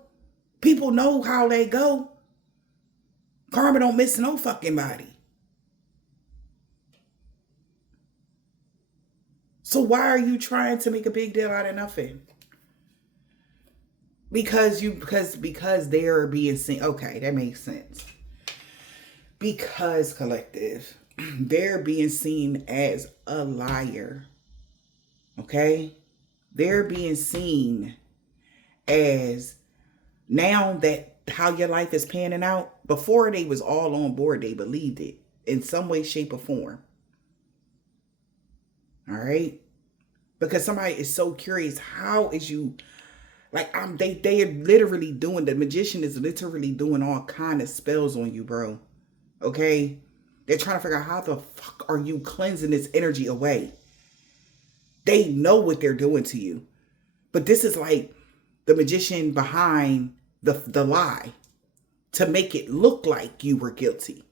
People know how they go. Karma don't miss no fucking body. So why are you trying to make a big deal out of nothing? Because they're being seen. Okay, that makes sense. Because collective, they're being seen as a liar. Okay? They're being seen as, now that how your life is panning out, before they was all on board, they believed it in some way, shape, or form. All right? Because somebody is so curious, how is you, like, they are literally doing, the magician is literally doing all kind of spells on you, bro. Okay? They're trying to figure out how the fuck are you cleansing this energy away? They know what they're doing to you. But this is like the magician behind the lie to make it look like you were guilty.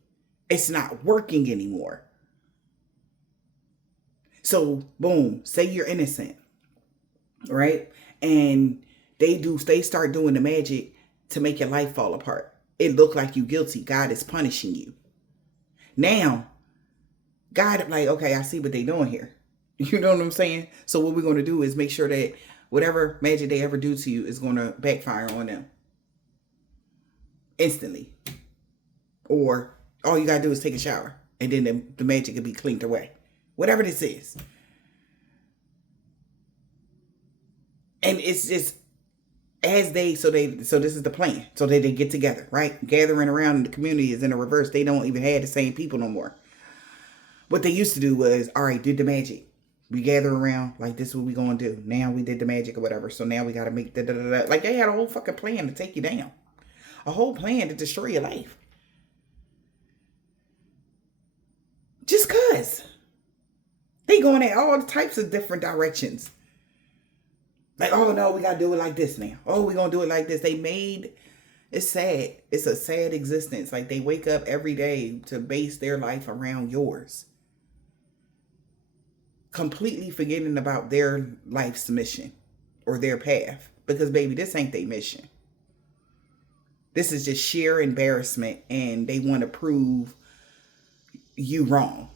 It's not working anymore. So, boom, say you're innocent, right? And they start doing the magic to make your life fall apart. It look like you guilty. God is punishing you. Now, God, like, okay, I see what they doing here. You know what I'm saying? So what we're going to do is make sure that whatever magic they ever do to you is going to backfire on them instantly. Or all you got to do is take a shower and then the magic can be cleaned away. Whatever this is. And it's just so this is the plan. So they get together, right? Gathering around in the community is in the reverse. They don't even have the same people no more. What they used to do was, all right, did the magic. We gather around, like, this is what we gonna do. Now we did the magic or whatever. So now we gotta make the like, they had a whole fucking plan to take you down. A whole plan to destroy your life. Just cause. They going in all types of different directions. Like, oh no, we gotta do it like this now. Oh, we gonna do it like this. They made It's sad. It's a sad existence. Like, they wake up every day to base their life around yours, completely forgetting about their life's mission or their path. Because, baby, this ain't their mission. This is just sheer embarrassment, and they want to prove you wrong.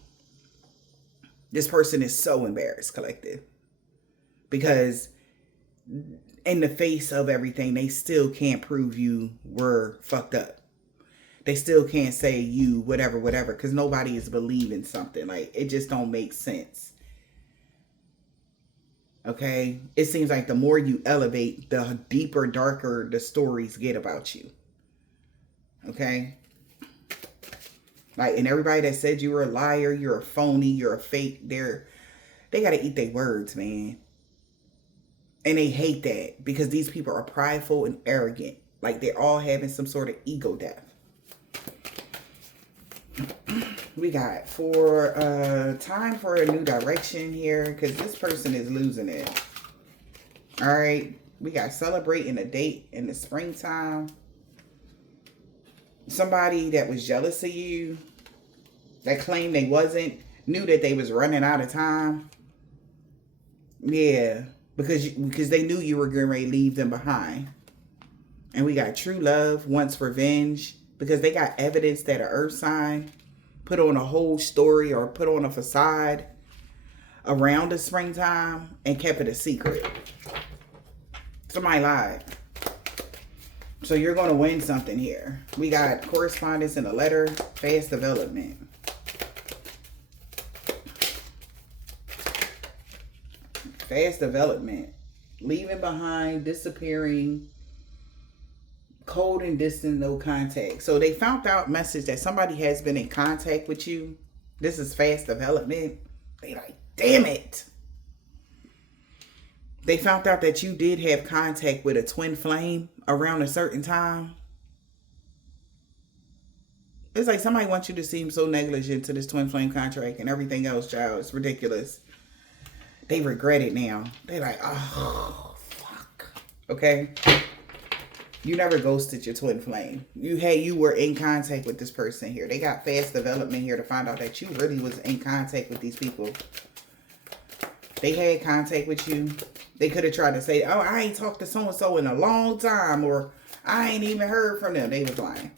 This person is so embarrassed, collective, because in the face of everything, they still can't prove you were fucked up. They still can't say you whatever, because nobody is believing something. Like, it just don't make sense. Okay? It seems like the more you elevate, the deeper, darker the stories get about you. Okay? Like, and everybody that said you were a liar, you're a phony, you're a fake, they gotta eat their words, man. And they hate that because these people are prideful and arrogant. Like, they're all having some sort of ego death. We got time for a new direction here, because this person is losing it. All right. We got celebrating a date in the springtime. Somebody that was jealous of you, that claimed they wasn't, knew that they was running out of time. Yeah. Because they knew you were going to leave them behind. And we got true love wants revenge, because they got evidence that an earth sign put on a whole story or put on a facade around the springtime and kept it a secret. Somebody lied. So you're going to win something here. We got correspondence in a letter, fast development. Fast development. Leaving behind, disappearing, cold and distant, no contact. So they found out message that somebody has been in contact with you. This is fast development. They like, damn it. They found out that you did have contact with a twin flame around a certain time. It's like somebody wants you to seem so negligent to this twin flame contract and everything else, child. It's ridiculous. They regret it now. They like, oh, fuck. Okay? You never ghosted your twin flame. You were in contact with this person here. They got fast development here to find out that you really was in contact with these people. They had contact with you. They could have tried to say, oh, I ain't talked to so-and-so in a long time, or I ain't even heard from them. They was lying.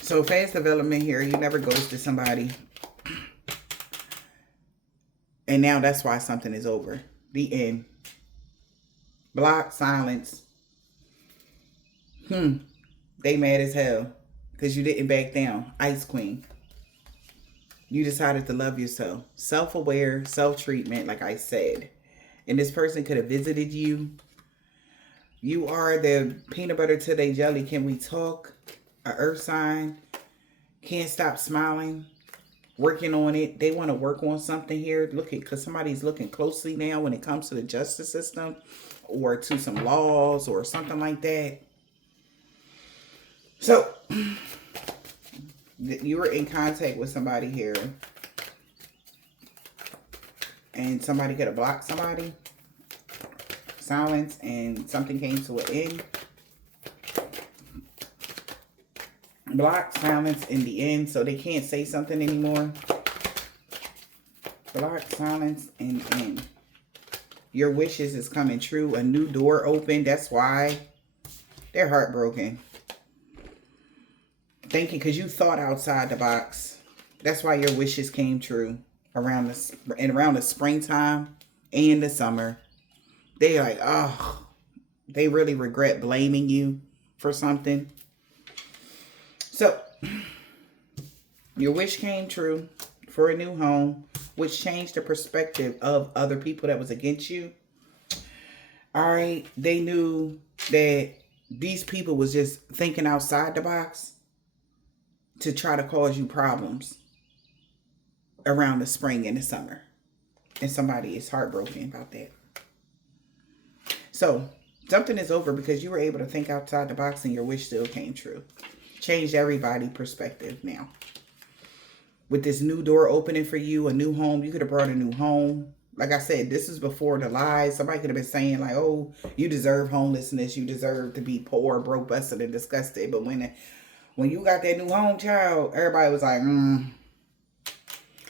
So fast development here. You never ghosted somebody. And now that's why something is over. The end. Block, silence. They mad as hell because you didn't back down. Ice Queen. You decided to love yourself. Self-aware, self-treatment, like I said. And this person could have visited you. You are the peanut butter to their jelly. Can we talk? A earth sign. Can't stop smiling. Working on it. They want to work on something here. Because somebody's looking closely now when it comes to the justice system or to some laws or something like that. So, you were in contact with somebody here. And somebody could have blocked somebody. Silence, and something came to an end. Block, silence, in the end, so they can't say something anymore. Block, silence, and end. Your wishes is coming true. A new door opened. That's why they're heartbroken. Thinking, because you thought outside the box. That's why your wishes came true around the springtime and the summer. They like, oh, they really regret blaming you for something. So, your wish came true for a new home, which changed the perspective of other people that was against you. All right, they knew that these people was just thinking outside the box to try to cause you problems around the spring and the summer. And somebody is heartbroken about that. So, something is over because you were able to think outside the box and your wish still came true. Changed everybody's perspective now. With this new door opening for you, a new home. You could have brought a new home. Like I said, this is before the lies. Somebody could have been saying like, oh, you deserve homelessness. You deserve to be poor, broke, busted, and disgusted. But when you got that new home, child, everybody was like,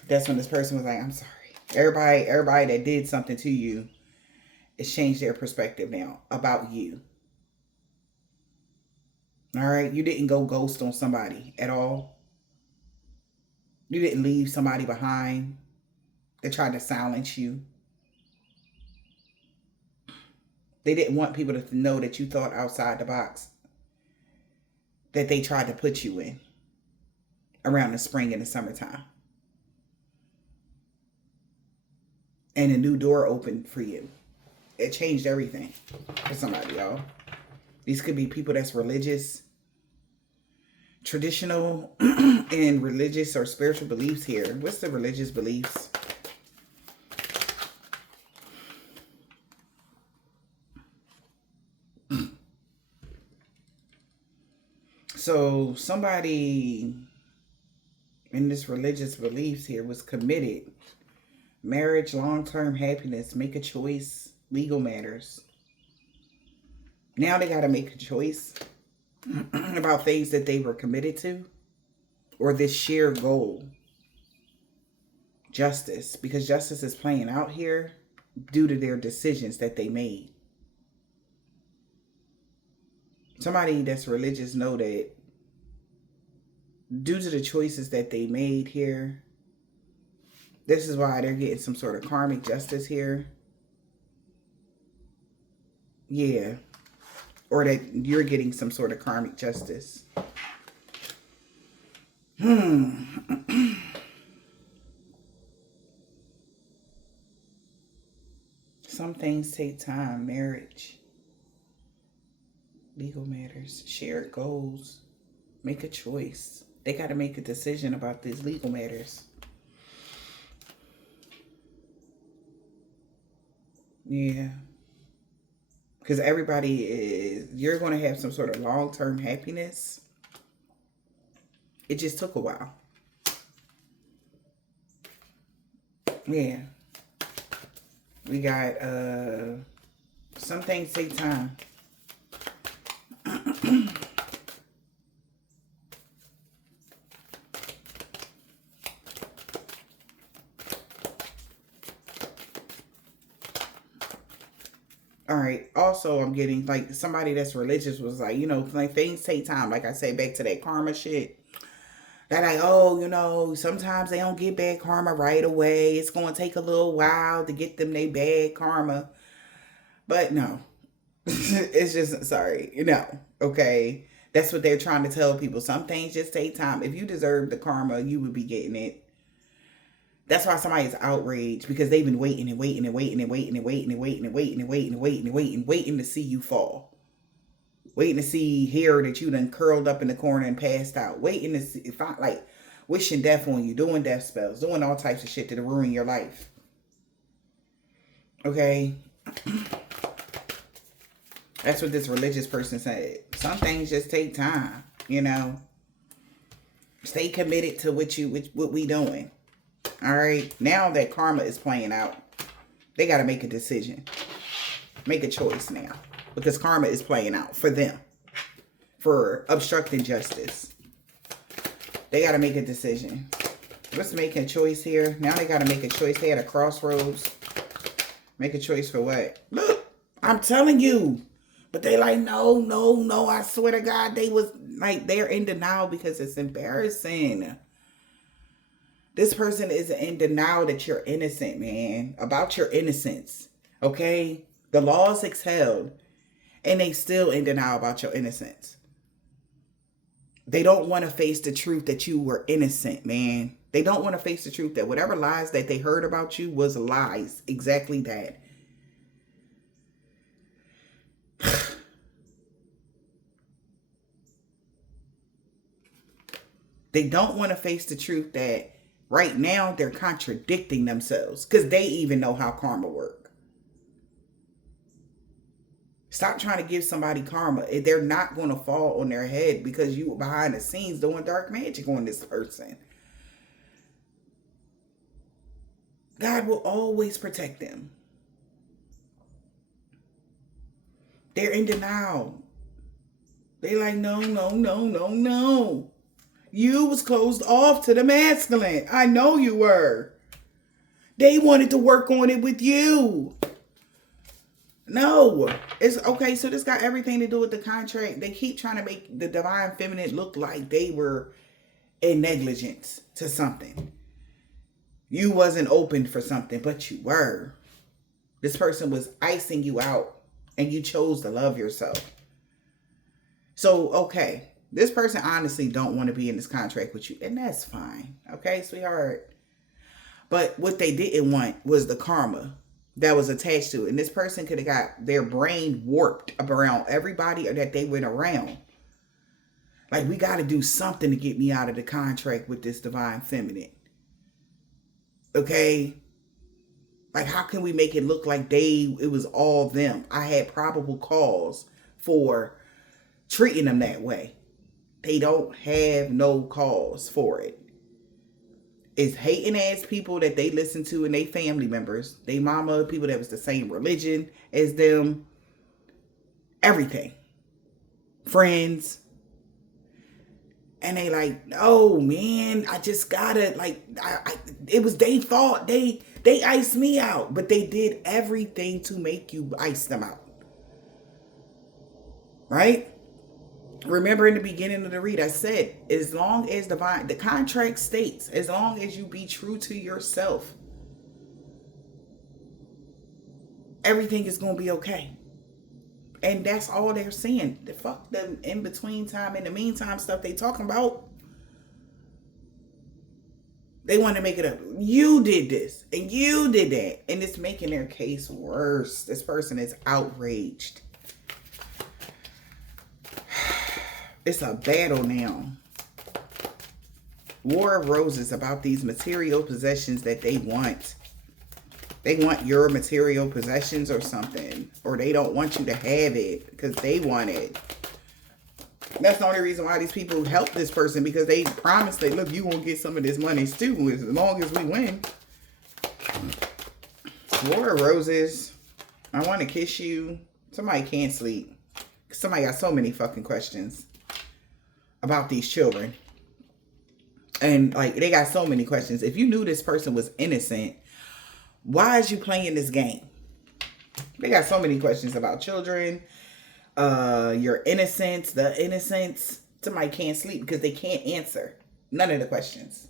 That's when this person was like, I'm sorry. Everybody that did something to you, it's changed their perspective now about you. All right? You didn't go ghost on somebody at all. You didn't leave somebody behind that tried to silence you. They didn't want people to know that you thought outside the box that they tried to put you in around the spring and the summertime. And a new door opened for you. It changed everything for somebody, y'all. These could be people that's religious, traditional, and religious or spiritual beliefs here. What's the religious beliefs? So somebody in this religious beliefs here was committed. Marriage, long-term happiness, make a choice, legal matters. Now they got to make a choice about things that they were committed to or this shared goal. Justice, because justice is playing out here due to their decisions that they made. Somebody that's religious know that due to the choices that they made here, this is why they're getting some sort of karmic justice here. Yeah. Or that you're getting some sort of karmic justice. Some things take time. Marriage. Legal matters. Shared goals. Make a choice. They got to make a decision about these legal matters. Yeah. Because everybody is, you're going to have some sort of long-term happiness. It just took a while. Yeah. We got, some things take time. All right. Also, I'm getting like somebody that's religious was like, like things take time. Like I say, back to that karma shit. That like, oh, sometimes they don't get bad karma right away. It's going to take a little while to get them their bad karma. But no, it's just, sorry, okay. That's what they're trying to tell people. Some things just take time. If you deserve the karma, you would be getting it. That's why somebody's outraged, because they've been waiting and waiting and waiting and waiting and waiting and waiting and waiting and waiting and waiting and waiting to see you fall. Waiting to see hair that you done curled up in the corner and passed out. Waiting to see, wishing death on you, doing death spells, doing all types of shit to ruin your life. Okay? That's what this religious person said. Some things just take time, Stay committed to what we doing. All right, now that karma is playing out, they got to make a decision. Make a choice now. Because karma is playing out for them. For obstructing justice. They got to make a decision. What's making a choice here? Now they got to make a choice. They at a crossroads. Make a choice for what? Look, I'm telling you. But they like, no, I swear to God, they was like, they're in denial because it's embarrassing. This person is in denial that you're innocent, man. About your innocence. Okay? The laws exhaled. And they still in denial about your innocence. They don't want to face the truth that you were innocent, man. They don't want to face the truth that whatever lies that they heard about you was lies. Exactly that. They don't want to face the truth that right now they're contradicting themselves because they even know how karma works. Stop trying to give somebody karma. They're not going to fall on their head because you were behind the scenes doing dark magic on this person. God will always protect them. They're in denial. They're like, no, no, no, no, no. You was closed off to the masculine. I know you were. They wanted to work on it with you. No. It's okay, so this got everything to do with the contract. They keep trying to make the divine feminine look like they were in negligence to something. You wasn't open for something, but you were. This person was icing you out, and you chose to love yourself. So, okay, this person honestly don't want to be in this contract with you, and that's fine. Okay, sweetheart? But what they didn't want was the karma that was attached to it. And this person could have got their brain warped around everybody that they went around. Like, we got to do something to get me out of the contract with this divine feminine. Okay? Like, how can we make it look like it was all them? I had probable cause for treating them that way. They don't have no cause for it. It's hating ass people that they listen to and they family members. They mama, people that was the same religion as them. Everything. Friends. And they like, no, man, I just gotta, like, it was their fault. They iced me out. But they did everything to make you ice them out. Right? Remember in the beginning of the read, I said, as long as the contract states, as long as you be true to yourself, everything is going to be okay. And that's all they're saying. The fuck the in between time, in the meantime stuff they talking about. They want to make it up. You did this and you did that. And it's making their case worse. This person is outraged. It's a battle now. War of Roses about these material possessions that they want. They want your material possessions or something. Or they don't want you to have it because they want it. That's the only reason why these people help this person, because they promised that, look, you won't get some of this money too as long as we win. War of Roses. I want to kiss you. Somebody can't sleep. Somebody got so many fucking questions about these children. And like, they got so many questions. If you knew this person was innocent, why is you playing this game? They got so many questions about children, your innocence, the innocence. Somebody can't sleep because they can't answer none of the questions.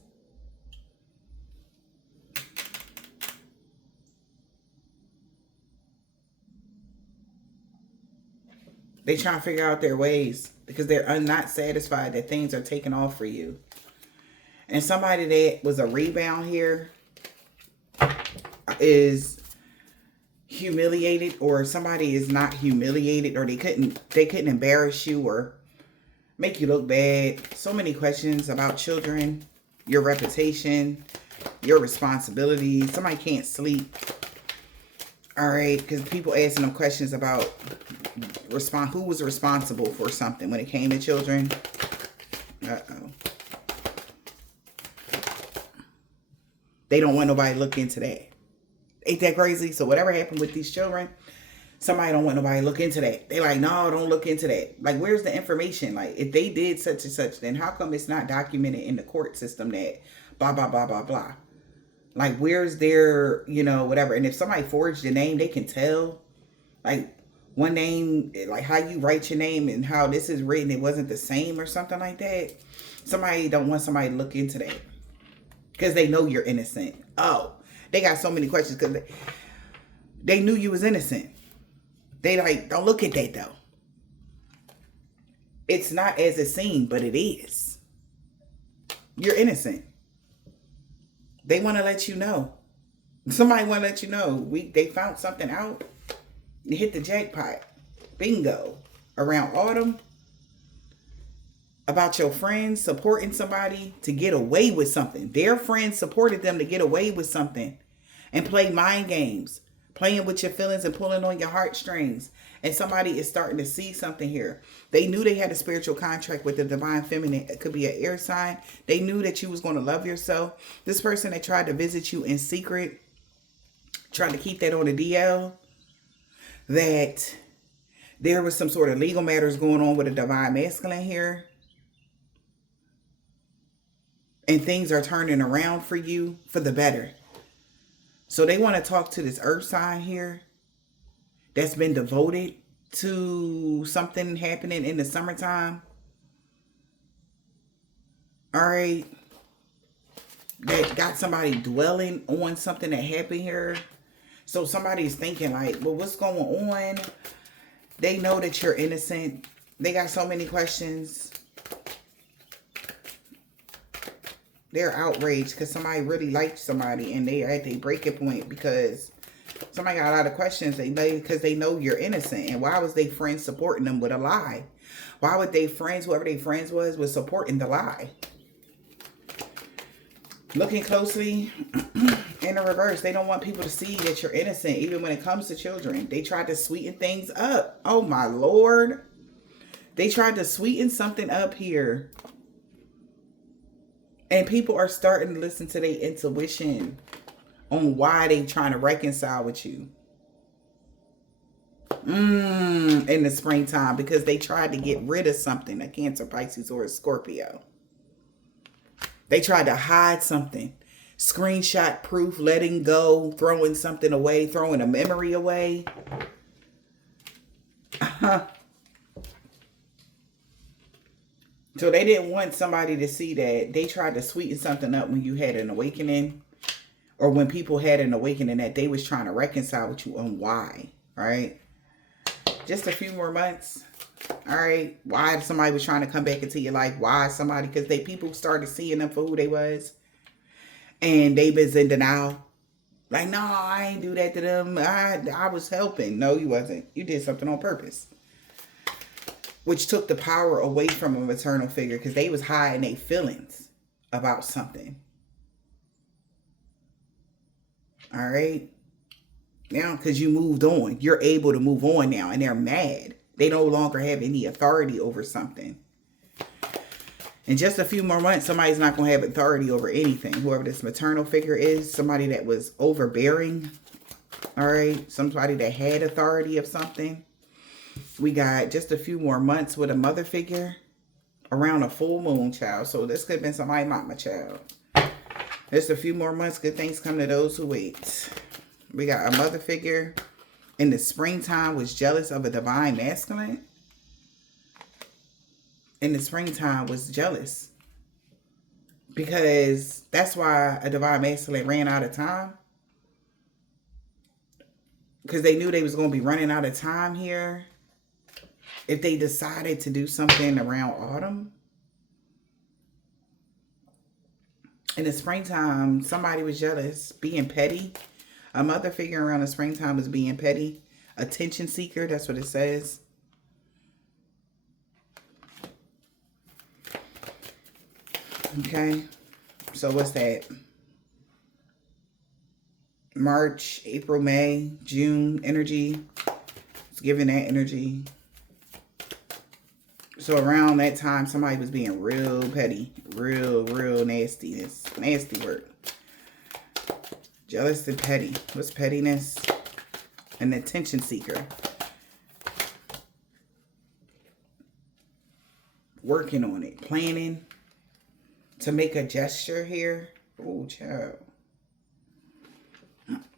They trying to figure out their ways because they're not satisfied that things are taken off for you. And somebody that was a rebound here is humiliated, or somebody is not humiliated, or they couldn't embarrass you or make you look bad. So many questions about children, your reputation, your responsibilities. Somebody can't sleep. All right, because people asking them questions about who was responsible for something when it came to children. Uh-oh. They don't want nobody to look into that. Ain't that crazy? So whatever happened with these children, somebody don't want nobody to look into that. They like, no, don't look into that. Like, where's the information? Like, if they did such and such, then how come it's not documented in the court system that blah, blah, blah, blah, blah. Like, where's their, whatever. And if somebody forged the name, they can tell. Like, one name, like how you write your name and how this is written, it wasn't the same or something like that. Somebody don't want somebody to look into that because they know you're innocent. Oh, they got so many questions because they knew you was innocent. They like, don't look at that though. It's not as it seemed, but it is. You're innocent. They want to let you know. Somebody want to let you know. They found something out. You hit the jackpot. Bingo. Around autumn. About your friends supporting somebody to get away with something. Their friends supported them to get away with something. And play mind games. Playing with your feelings and pulling on your heartstrings. And somebody is starting to see something here. They knew they had a spiritual contract with the divine feminine. It could be an air sign. They knew that you was going to love yourself. This person that tried to visit you in secret, Trying to keep that on the DL. That there was some sort of legal matters going on with a divine masculine here. And things are turning around for you for the better. So they want to talk to this earth sign here that's been devoted to something happening in the summertime. All right. That got somebody dwelling on something that happened here. So somebody's thinking like, well, what's going on? They know that you're innocent. They got so many questions. They're outraged because somebody really liked somebody and they are at their breaking point because somebody got a lot of questions. Because they know you're innocent. And why was they friends supporting them with a lie? Why would they friends, whoever they friends was supporting the lie? Looking closely in the reverse, they don't want people to see that you're innocent, even when it comes to children. They tried to sweeten things up. Oh my Lord. They tried to sweeten something up here. And people are starting to listen to their intuition on why they trying to reconcile with you. In the springtime, because they tried to get rid of something, a Cancer, Pisces, or a Scorpio. They tried to hide something. Screenshot proof, letting go, throwing something away, throwing a memory away. So they didn't want somebody to see that. They tried to sweeten something up when you had an awakening. Or when people had an awakening that they was trying to reconcile with you on why. Right? Just a few more months. All right. Why somebody was trying to come back into your life. Why somebody. Because people started seeing them for who they was. And they was in denial. Like, no, I ain't do that to them. I was helping. No, you wasn't. You did something on purpose. Which took the power away from a maternal figure because they was hiding their feelings about something. All right. Now, because you moved on, you're able to move on now, and they're mad. They no longer have any authority over something. In just a few more months, somebody's not going to have authority over anything. Whoever this maternal figure is, somebody that was overbearing. All right. Somebody that had authority of something. We got just a few more months with a mother figure around a full moon, child. So this could have been somebody's mama, child. Just a few more months. Good things come to those who wait. We got a mother figure in the springtime was jealous of a divine masculine. In the springtime was jealous. Because that's why a divine masculine ran out of time. Because they knew they was going to be running out of time here. If they decided to do something around autumn. In the springtime, somebody was jealous, being petty. A mother figure around the springtime is being petty. Attention seeker, that's what it says. Okay, so what's that? March, April, May, June energy. It's giving that energy. So around that time, somebody was being real petty. Real nastiness. Nasty work. Jealous and petty. What's pettiness? An attention seeker. Working on it. Planning to make a gesture here. Oh, child.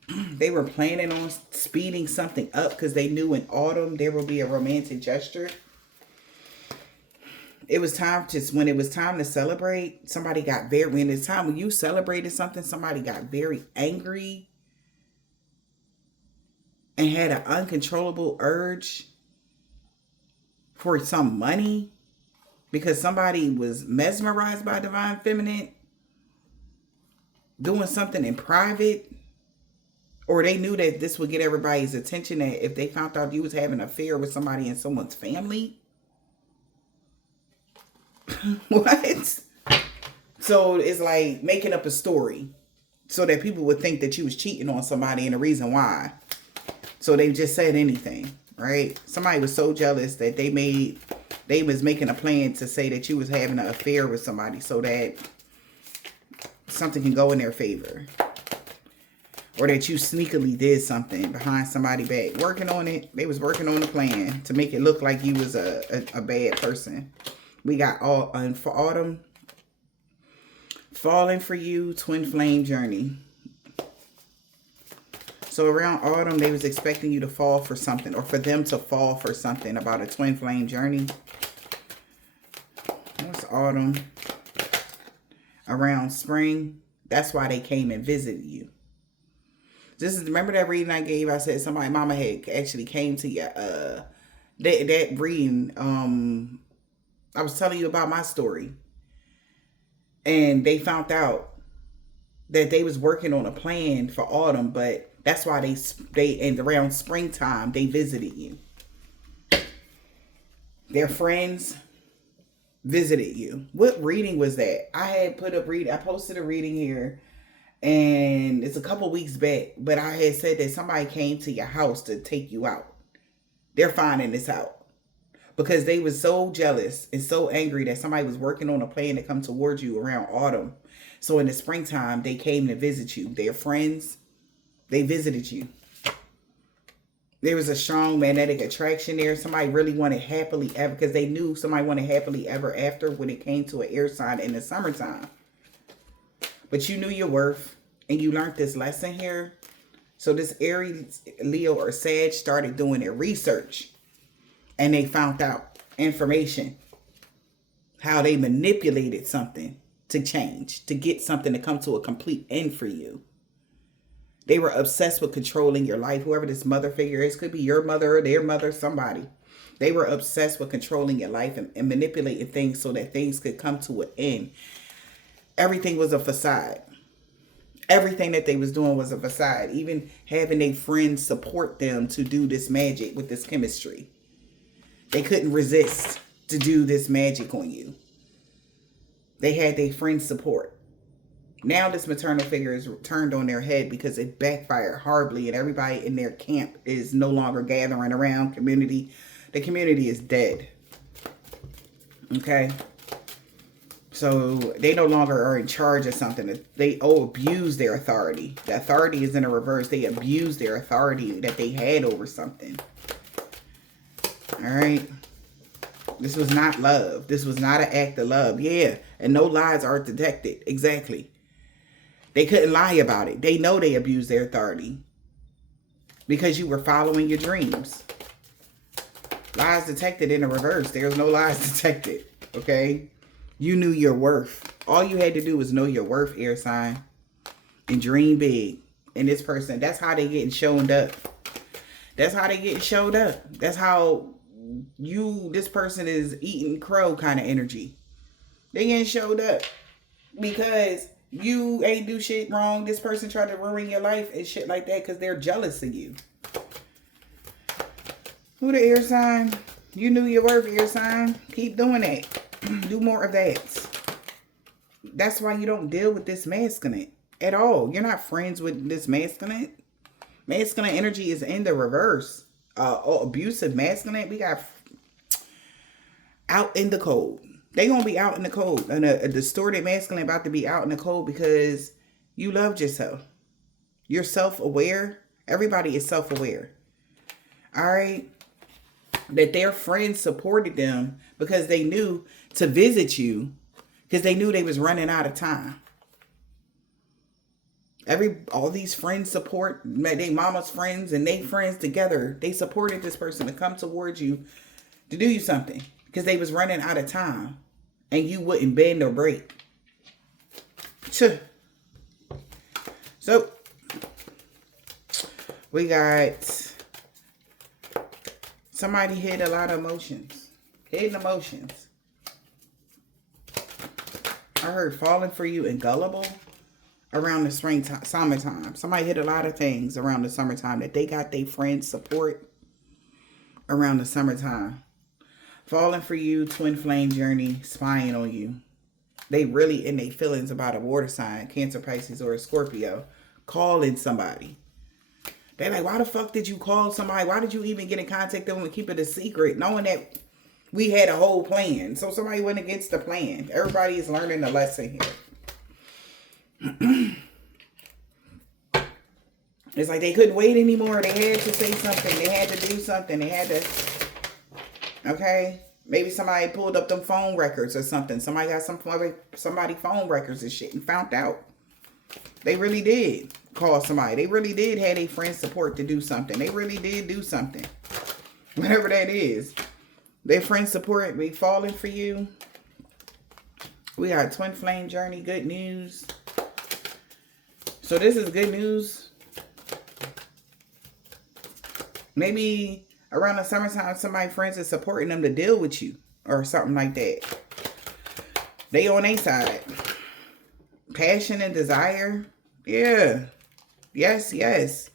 They were planning on speeding something up because they knew in autumn there will be a romantic gesture. It was time to, when it was time to celebrate, somebody got very, when it's time when you celebrated something, somebody got very angry and had an uncontrollable urge for some money because somebody was mesmerized by divine feminine doing something in private, or they knew that this would get everybody's attention, that if they found out you was having an affair with somebody in someone's family. What? So it's like making up a story so that people would think that you was cheating on somebody and the reason why. So they just said anything, right? Somebody was so jealous that they was making a plan to say that you was having an affair with somebody so that something can go in their favor. or that you sneakily did something behind somebody's back. Working on it. They was working on the plan to make it look like you was a bad person. We got all for autumn. Falling for you, twin flame journey. So around autumn, they was expecting you to fall for something, or for them to fall for something about a twin flame journey. What's autumn? Around spring, that's why they came and visited you. Remember that reading I gave? I said somebody, mama had actually came to you. That reading, I was telling you about my story. And they found out that they was working on a plan for autumn, but that's why and around springtime, they visited you. Their friends visited you. What reading was that? I posted a reading here, and it's a couple weeks back, but I had said that somebody came to your house to take you out. They're finding this out because they were so jealous and so angry that somebody was working on a plan to come towards you around autumn. So in the springtime, they came to visit you. Their friends, they visited you. There was a strong magnetic attraction there. Somebody really wanted happily ever, because they knew somebody wanted happily ever after when it came to an air sign in the summertime. But you knew your worth, and you learned this lesson here. So this Aries, Leo, or Sag started doing their research, and they found out information, how they manipulated something to change, to get something to come to a complete end for you. They were obsessed with controlling your life. Whoever this mother figure is, could be your mother or their mother, somebody. They were obsessed with controlling your life and manipulating things so that things could come to an end. Everything was a facade. Everything that they was doing was a facade. Even having their friends support them to do this magic with this chemistry. They couldn't resist to do this magic on you. They had their friends' support. Now this maternal figure is turned on their head because it backfired horribly, and everybody in their camp is no longer gathering around community. The community is dead. Okay? So they no longer are in charge of something. They abuse their authority. The authority is in a reverse. They abuse their authority that they had over something. All right? This was not love. This was not an act of love. Yeah. And no lies are detected. Exactly. They couldn't lie about it. They know they abused their authority because you were following your dreams. Lies detected in the reverse. There's no lies detected. Okay? You knew your worth. All you had to do was know your worth, air sign, and dream big. And this person, that's how they getting shown up. That's how they getting showed up. That's how this person is eating crow kind of energy. They getting showed up because you ain't do shit wrong. This person tried to ruin your life and shit like that because they're jealous of you. Who the air sign? You knew your worth, air sign. Keep doing that. Do more of that. That's why you don't deal with this masculine at all. You're not friends with this masculine. Masculine energy is in the reverse. Abusive masculine, we got out in the cold. They gonna be out in the cold. And a distorted masculine about to be out in the cold because you loved yourself. You're self-aware. Everybody is self-aware. All right? That their friends supported them because they knew to visit you, because they knew they was running out of time. All these friends support, they mama's friends and they friends together. They supported this person to come towards you to do you something because they was running out of time and you wouldn't bend or break. So we got somebody hid a lot of emotions. Hidden emotions. I heard falling for you and gullible around the summertime. Somebody hit a lot of things around the summertime that they got their friends support around the summertime. Falling for you, twin flame journey, spying on you. They really in their feelings about a water sign, Cancer, Pisces, or a Scorpio, calling somebody. They're like, why the fuck did you call somebody? Why did you even get in contact with them and keep it a secret, knowing that we had a whole plan? So somebody went against the plan. Everybody is learning a lesson here. It's like they couldn't wait anymore. They had to say something. They had to do something. They had to, okay? Maybe somebody pulled up them phone records or something. Somebody got somebody phone records and shit and found out. They really did call somebody. They really did have a friend support to do something. They really did do something. Whatever that is. Their friend support be falling for you. We got twin flame journey, good news. So this is good news. Maybe around the summertime, somebody friends is supporting them to deal with you or something like that. They on their side. Passion and desire. Yeah. Yes, yes.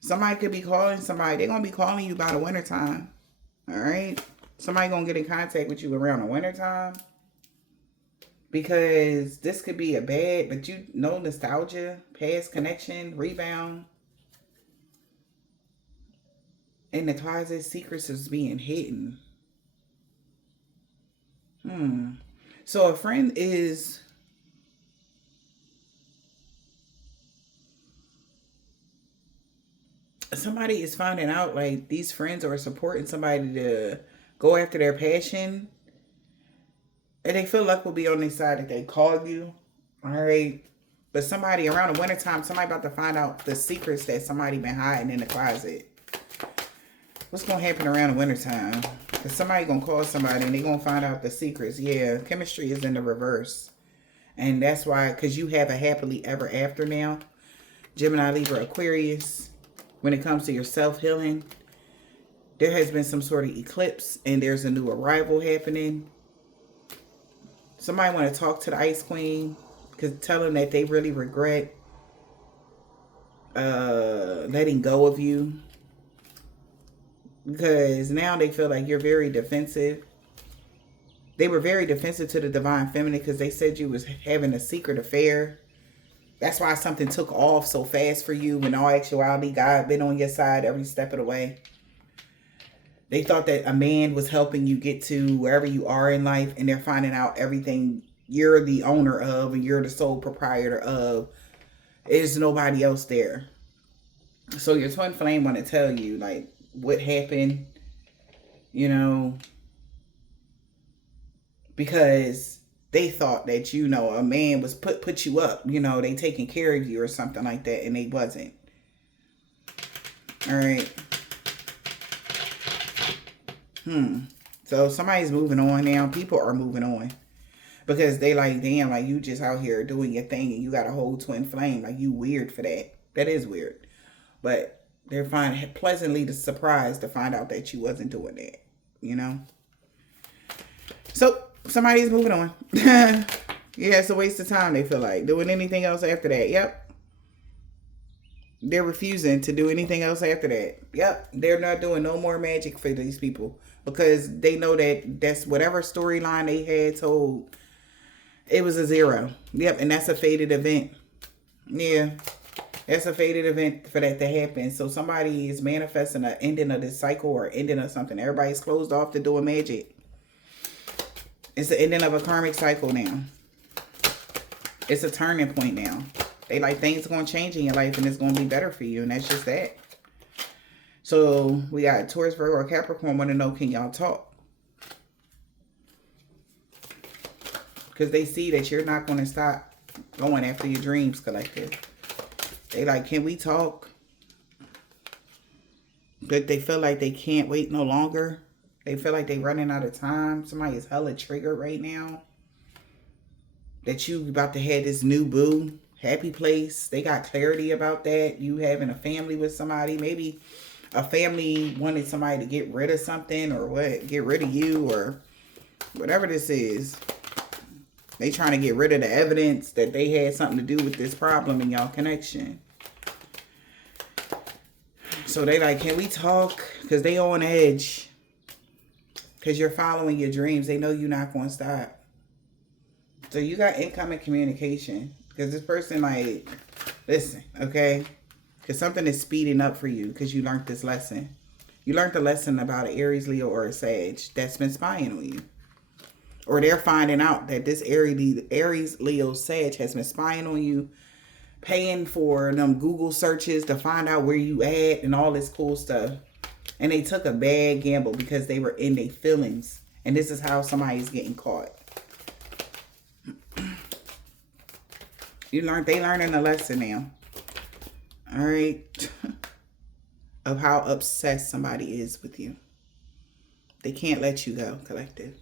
Somebody could be calling somebody. They're going to be calling you by the wintertime. All right? Somebody going to get in contact with you around the wintertime. Because this could be a bad, but you know, nostalgia, past connection, rebound. In the closet, secrets is being hidden. So a friend is... somebody is finding out like these friends are supporting somebody to go after their passion. And they feel luck will be on their side if they call you. All right. But somebody around the wintertime, somebody about to find out the secrets that somebody been hiding in the closet. What's going to happen around the wintertime? Because somebody going to call somebody and they going to find out the secrets. Yeah, chemistry is in the reverse. And that's why, because you have a happily ever after now. Gemini, Libra, Aquarius. When it comes to your self-healing, there has been some sort of eclipse and there's a new arrival happening. Somebody want to talk to the Ice Queen, because tell them that they really regret letting go of you. Because now they feel like you're very defensive. They were very defensive to the Divine Feminine because they said you was having a secret affair. That's why something took off so fast for you. When in all actuality, God been on your side every step of the way. They thought that a man was helping you get to wherever you are in life, and they're finding out everything you're the owner of and you're the sole proprietor of. There's nobody else there. So your twin flame want to tell you like what happened, you know, because they thought that, you know, a man was put you up, you know, they taking care of you or something like that, and they wasn't. All right. So somebody's moving on now. People are moving on. Because they like, damn, like you just out here doing your thing and you got a whole twin flame. Like you weird for that. That is weird. But they're pleasantly surprised to find out that you wasn't doing that. You know? So somebody's moving on. Yeah, it's a waste of time, they feel like. Doing anything else after that. Yep. They're refusing to do anything else after that. Yep. They're not doing no more magic for these people. Because they know that that's whatever storyline they had told, it was a zero. Yep, and that's a fated event. Yeah, that's a fated event for that to happen. So somebody is manifesting an ending of this cycle or ending of something. Everybody's closed off to doing magic. It's the ending of a karmic cycle now. It's a turning point now. They like things are going to change in your life and it's going to be better for you. And that's just that. So we got Taurus, Virgo, Capricorn want to know, can y'all talk? Because they see that you're not going to stop going after your dreams, collective. They like, can we talk? But they feel like they can't wait no longer. They feel like they're running out of time. Somebody is hella triggered right now. That you about to have this new boo. Happy place. They got clarity about that. You having a family with somebody. Maybe a family wanted somebody to get rid of something or what? Get rid of you or whatever this is. They trying to get rid of the evidence that they had something to do with this problem in y'all connection. So they like, can we talk? Because they on edge. Because you're following your dreams. They know you're not going to stop. So you got incoming communication. Because this person like, listen, okay? Because something is speeding up for you because you learned this lesson. You learned the lesson about an Aries, Leo, or a Sag that's been spying on you. Or they're finding out that this Aries, Leo, Sag has been spying on you paying for them Google searches to find out where you at and all this cool stuff. And they took a bad gamble because they were in their feelings. And this is how somebody's getting caught. They learning a lesson now. All right. Of how obsessed somebody is with you. They can't let you go, collective.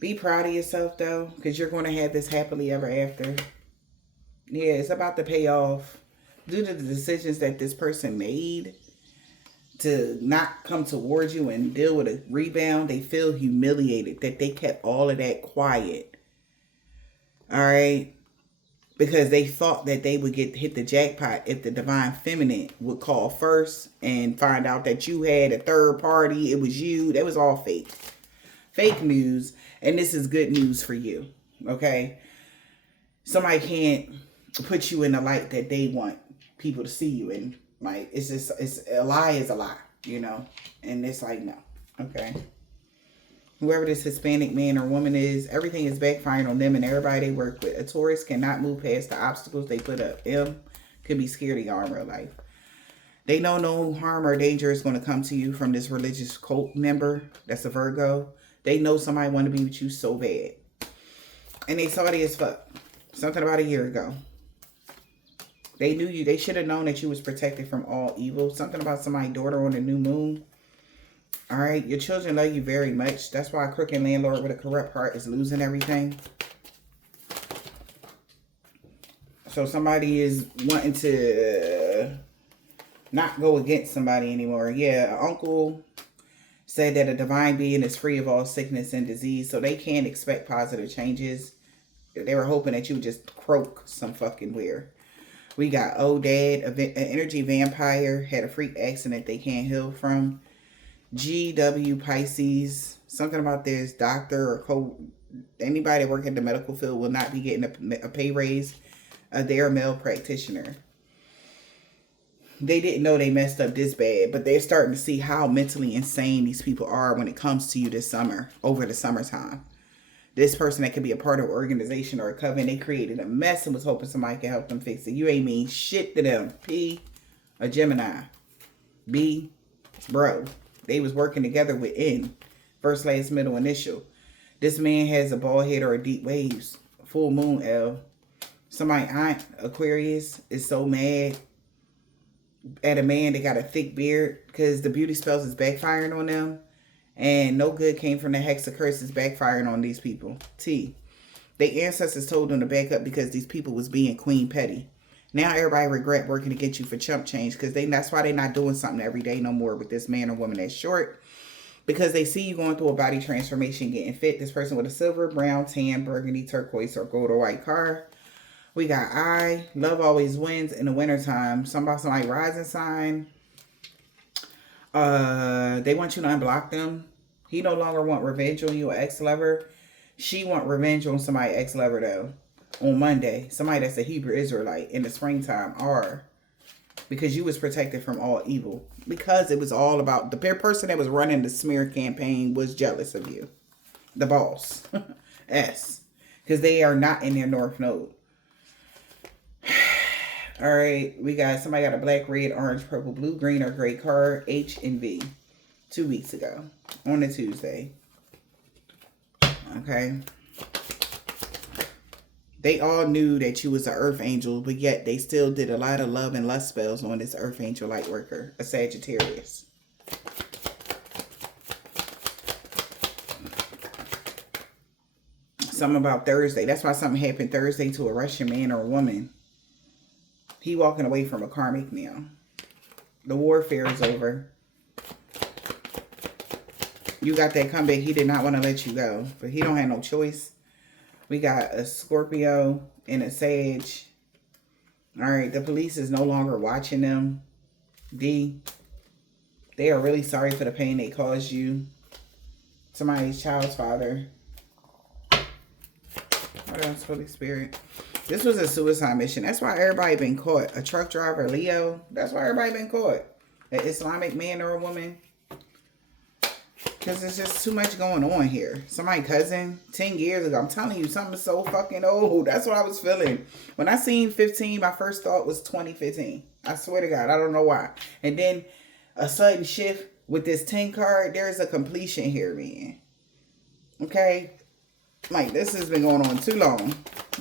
Be proud of yourself, though, because you're going to have this happily ever after. Yeah, it's about to pay off due to the decisions that this person made to not come towards you and deal with a rebound. They feel humiliated that they kept all of that quiet. All right? Because they thought that they would hit the jackpot if the divine feminine would call first and find out that you had a third party. It was you. That was all fake. Fake news. And this is good news for you. Okay? Somebody can't put you in the light that they want people to see you in. Like, it's a lie is a lie, you know? And it's like, no. Okay? Whoever this Hispanic man or woman is, everything is backfiring on them and everybody they work with. A Taurus cannot move past the obstacles they put up. M could be scared of y'all in real life. They know no harm or danger is going to come to you from this religious cult member. That's a Virgo. They know somebody want to be with you so bad. And they salty as fuck. Something about a year ago. They knew you. They should have known that you was protected from all evil. Something about somebody's daughter on the new moon. All right. Your children love you very much. That's why a crooked landlord with a corrupt heart is losing everything. So somebody is wanting to not go against somebody anymore. Yeah, an uncle said that a divine being is free of all sickness and disease. So they can't expect positive changes. They were hoping that you would just croak some fucking weird. We got old dad, an energy vampire, had a freak accident they can't heal from. GW Pisces, something about this doctor or anybody working in the medical field will not be getting a pay raise. They're a male practitioner. They didn't know they messed up this bad, but they're starting to see how mentally insane these people are when it comes to you this summer, over the summertime. This person that could be a part of an organization or a coven, they created a mess and was hoping somebody could help them fix it. You ain't mean shit to them. P, a Gemini. B, bro. They was working together with N. First, last, middle, initial. This man has a bald head or a deep waves. Full moon, L. Somebody, aunt, Aquarius, is so mad at a man that got a thick beard because the beauty spells is backfiring on them. And no good came from the hex of curses backfiring on these people. T. Their ancestors told them to back up because these people was being queen petty. Now everybody regret working against you for chump change because that's why they're not doing something every day no more with this man or woman that's short. Because they see you going through a body transformation, getting fit. This person with a silver, brown, tan, burgundy, turquoise, or gold or white car. We got I. Love always wins in the wintertime. Somebody rising sign. They want you to unblock them. He no longer want revenge on you, an ex-lover. She want revenge on somebody ex-lover though. On Monday. Somebody that's a Hebrew Israelite in the springtime. Or because you was protected from all evil. Because it was all about the person that was running the smear campaign was jealous of you. The boss. S. Because they are not in their North Node. All right, we got somebody got a black, red, orange, purple, blue, green, or gray card, H and V, 2 weeks ago on a Tuesday. Okay. They all knew that you was an earth angel, but yet they still did a lot of love and lust spells on this earth angel light worker, a Sagittarius. Something about Thursday. That's why something happened Thursday to a Russian man or a woman. He walking away from a karmic now. The warfare is over. You got that comeback. He did not want to let you go. But he don't have no choice. We got a Scorpio and a Sag. Alright, the police is no longer watching them. D. They are really sorry for the pain they caused you. Somebody's child's father. What else, Holy Spirit? This was a suicide mission. That's why everybody been caught. A truck driver, Leo. That's why everybody been caught. An Islamic man or a woman. Because there's just too much going on here. Somebody cousin, 10 years ago. I'm telling you, something so fucking old. That's what I was feeling. When I seen 15, my first thought was 2015. I swear to God, I don't know why. And then a sudden shift with this 10 card, there's a completion here, man. Okay? Like, this has been going on too long.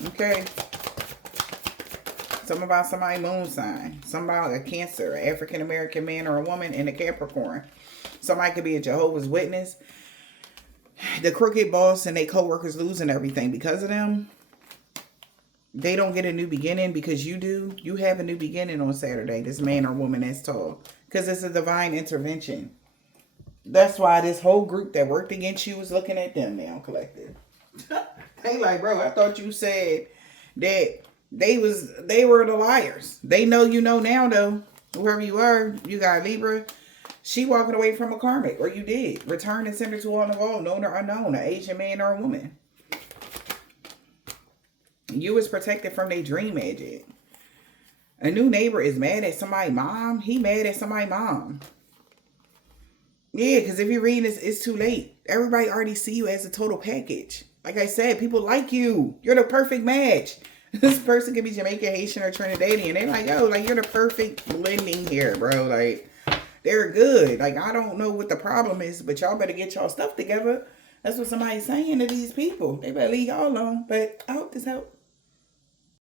Okay? Something about somebody's moon sign. Something about a Cancer, an African-American man or a woman, and a Capricorn. Somebody could be a Jehovah's Witness. The crooked boss and their co-workers losing everything because of them. They don't get a new beginning because you do. You have a new beginning on Saturday. This man or woman that's tall. Because it's a divine intervention. That's why this whole group that worked against you is looking at them now, collective. They like, bro, I thought you said that they were the liars. They know you know now, though. Whoever you are, you got Libra. She walking away from a karmic, or you did. Return and send her to all involved, known or unknown, an Asian man or a woman. You was protected from their dream magic. A new neighbor is mad at somebody's mom. He mad at somebody's mom. Yeah, because if you're reading this, it's too late. Everybody already see you as a total package. Like I said, people like you. You're the perfect match. This person could be Jamaican, Haitian, or Trinidadian. They're like, yo, like, you're the perfect blending here, bro. Like, they're good. Like, I don't know what the problem is, but y'all better get y'all stuff together. That's what somebody's saying to these people. They better leave y'all alone. But I hope this helped.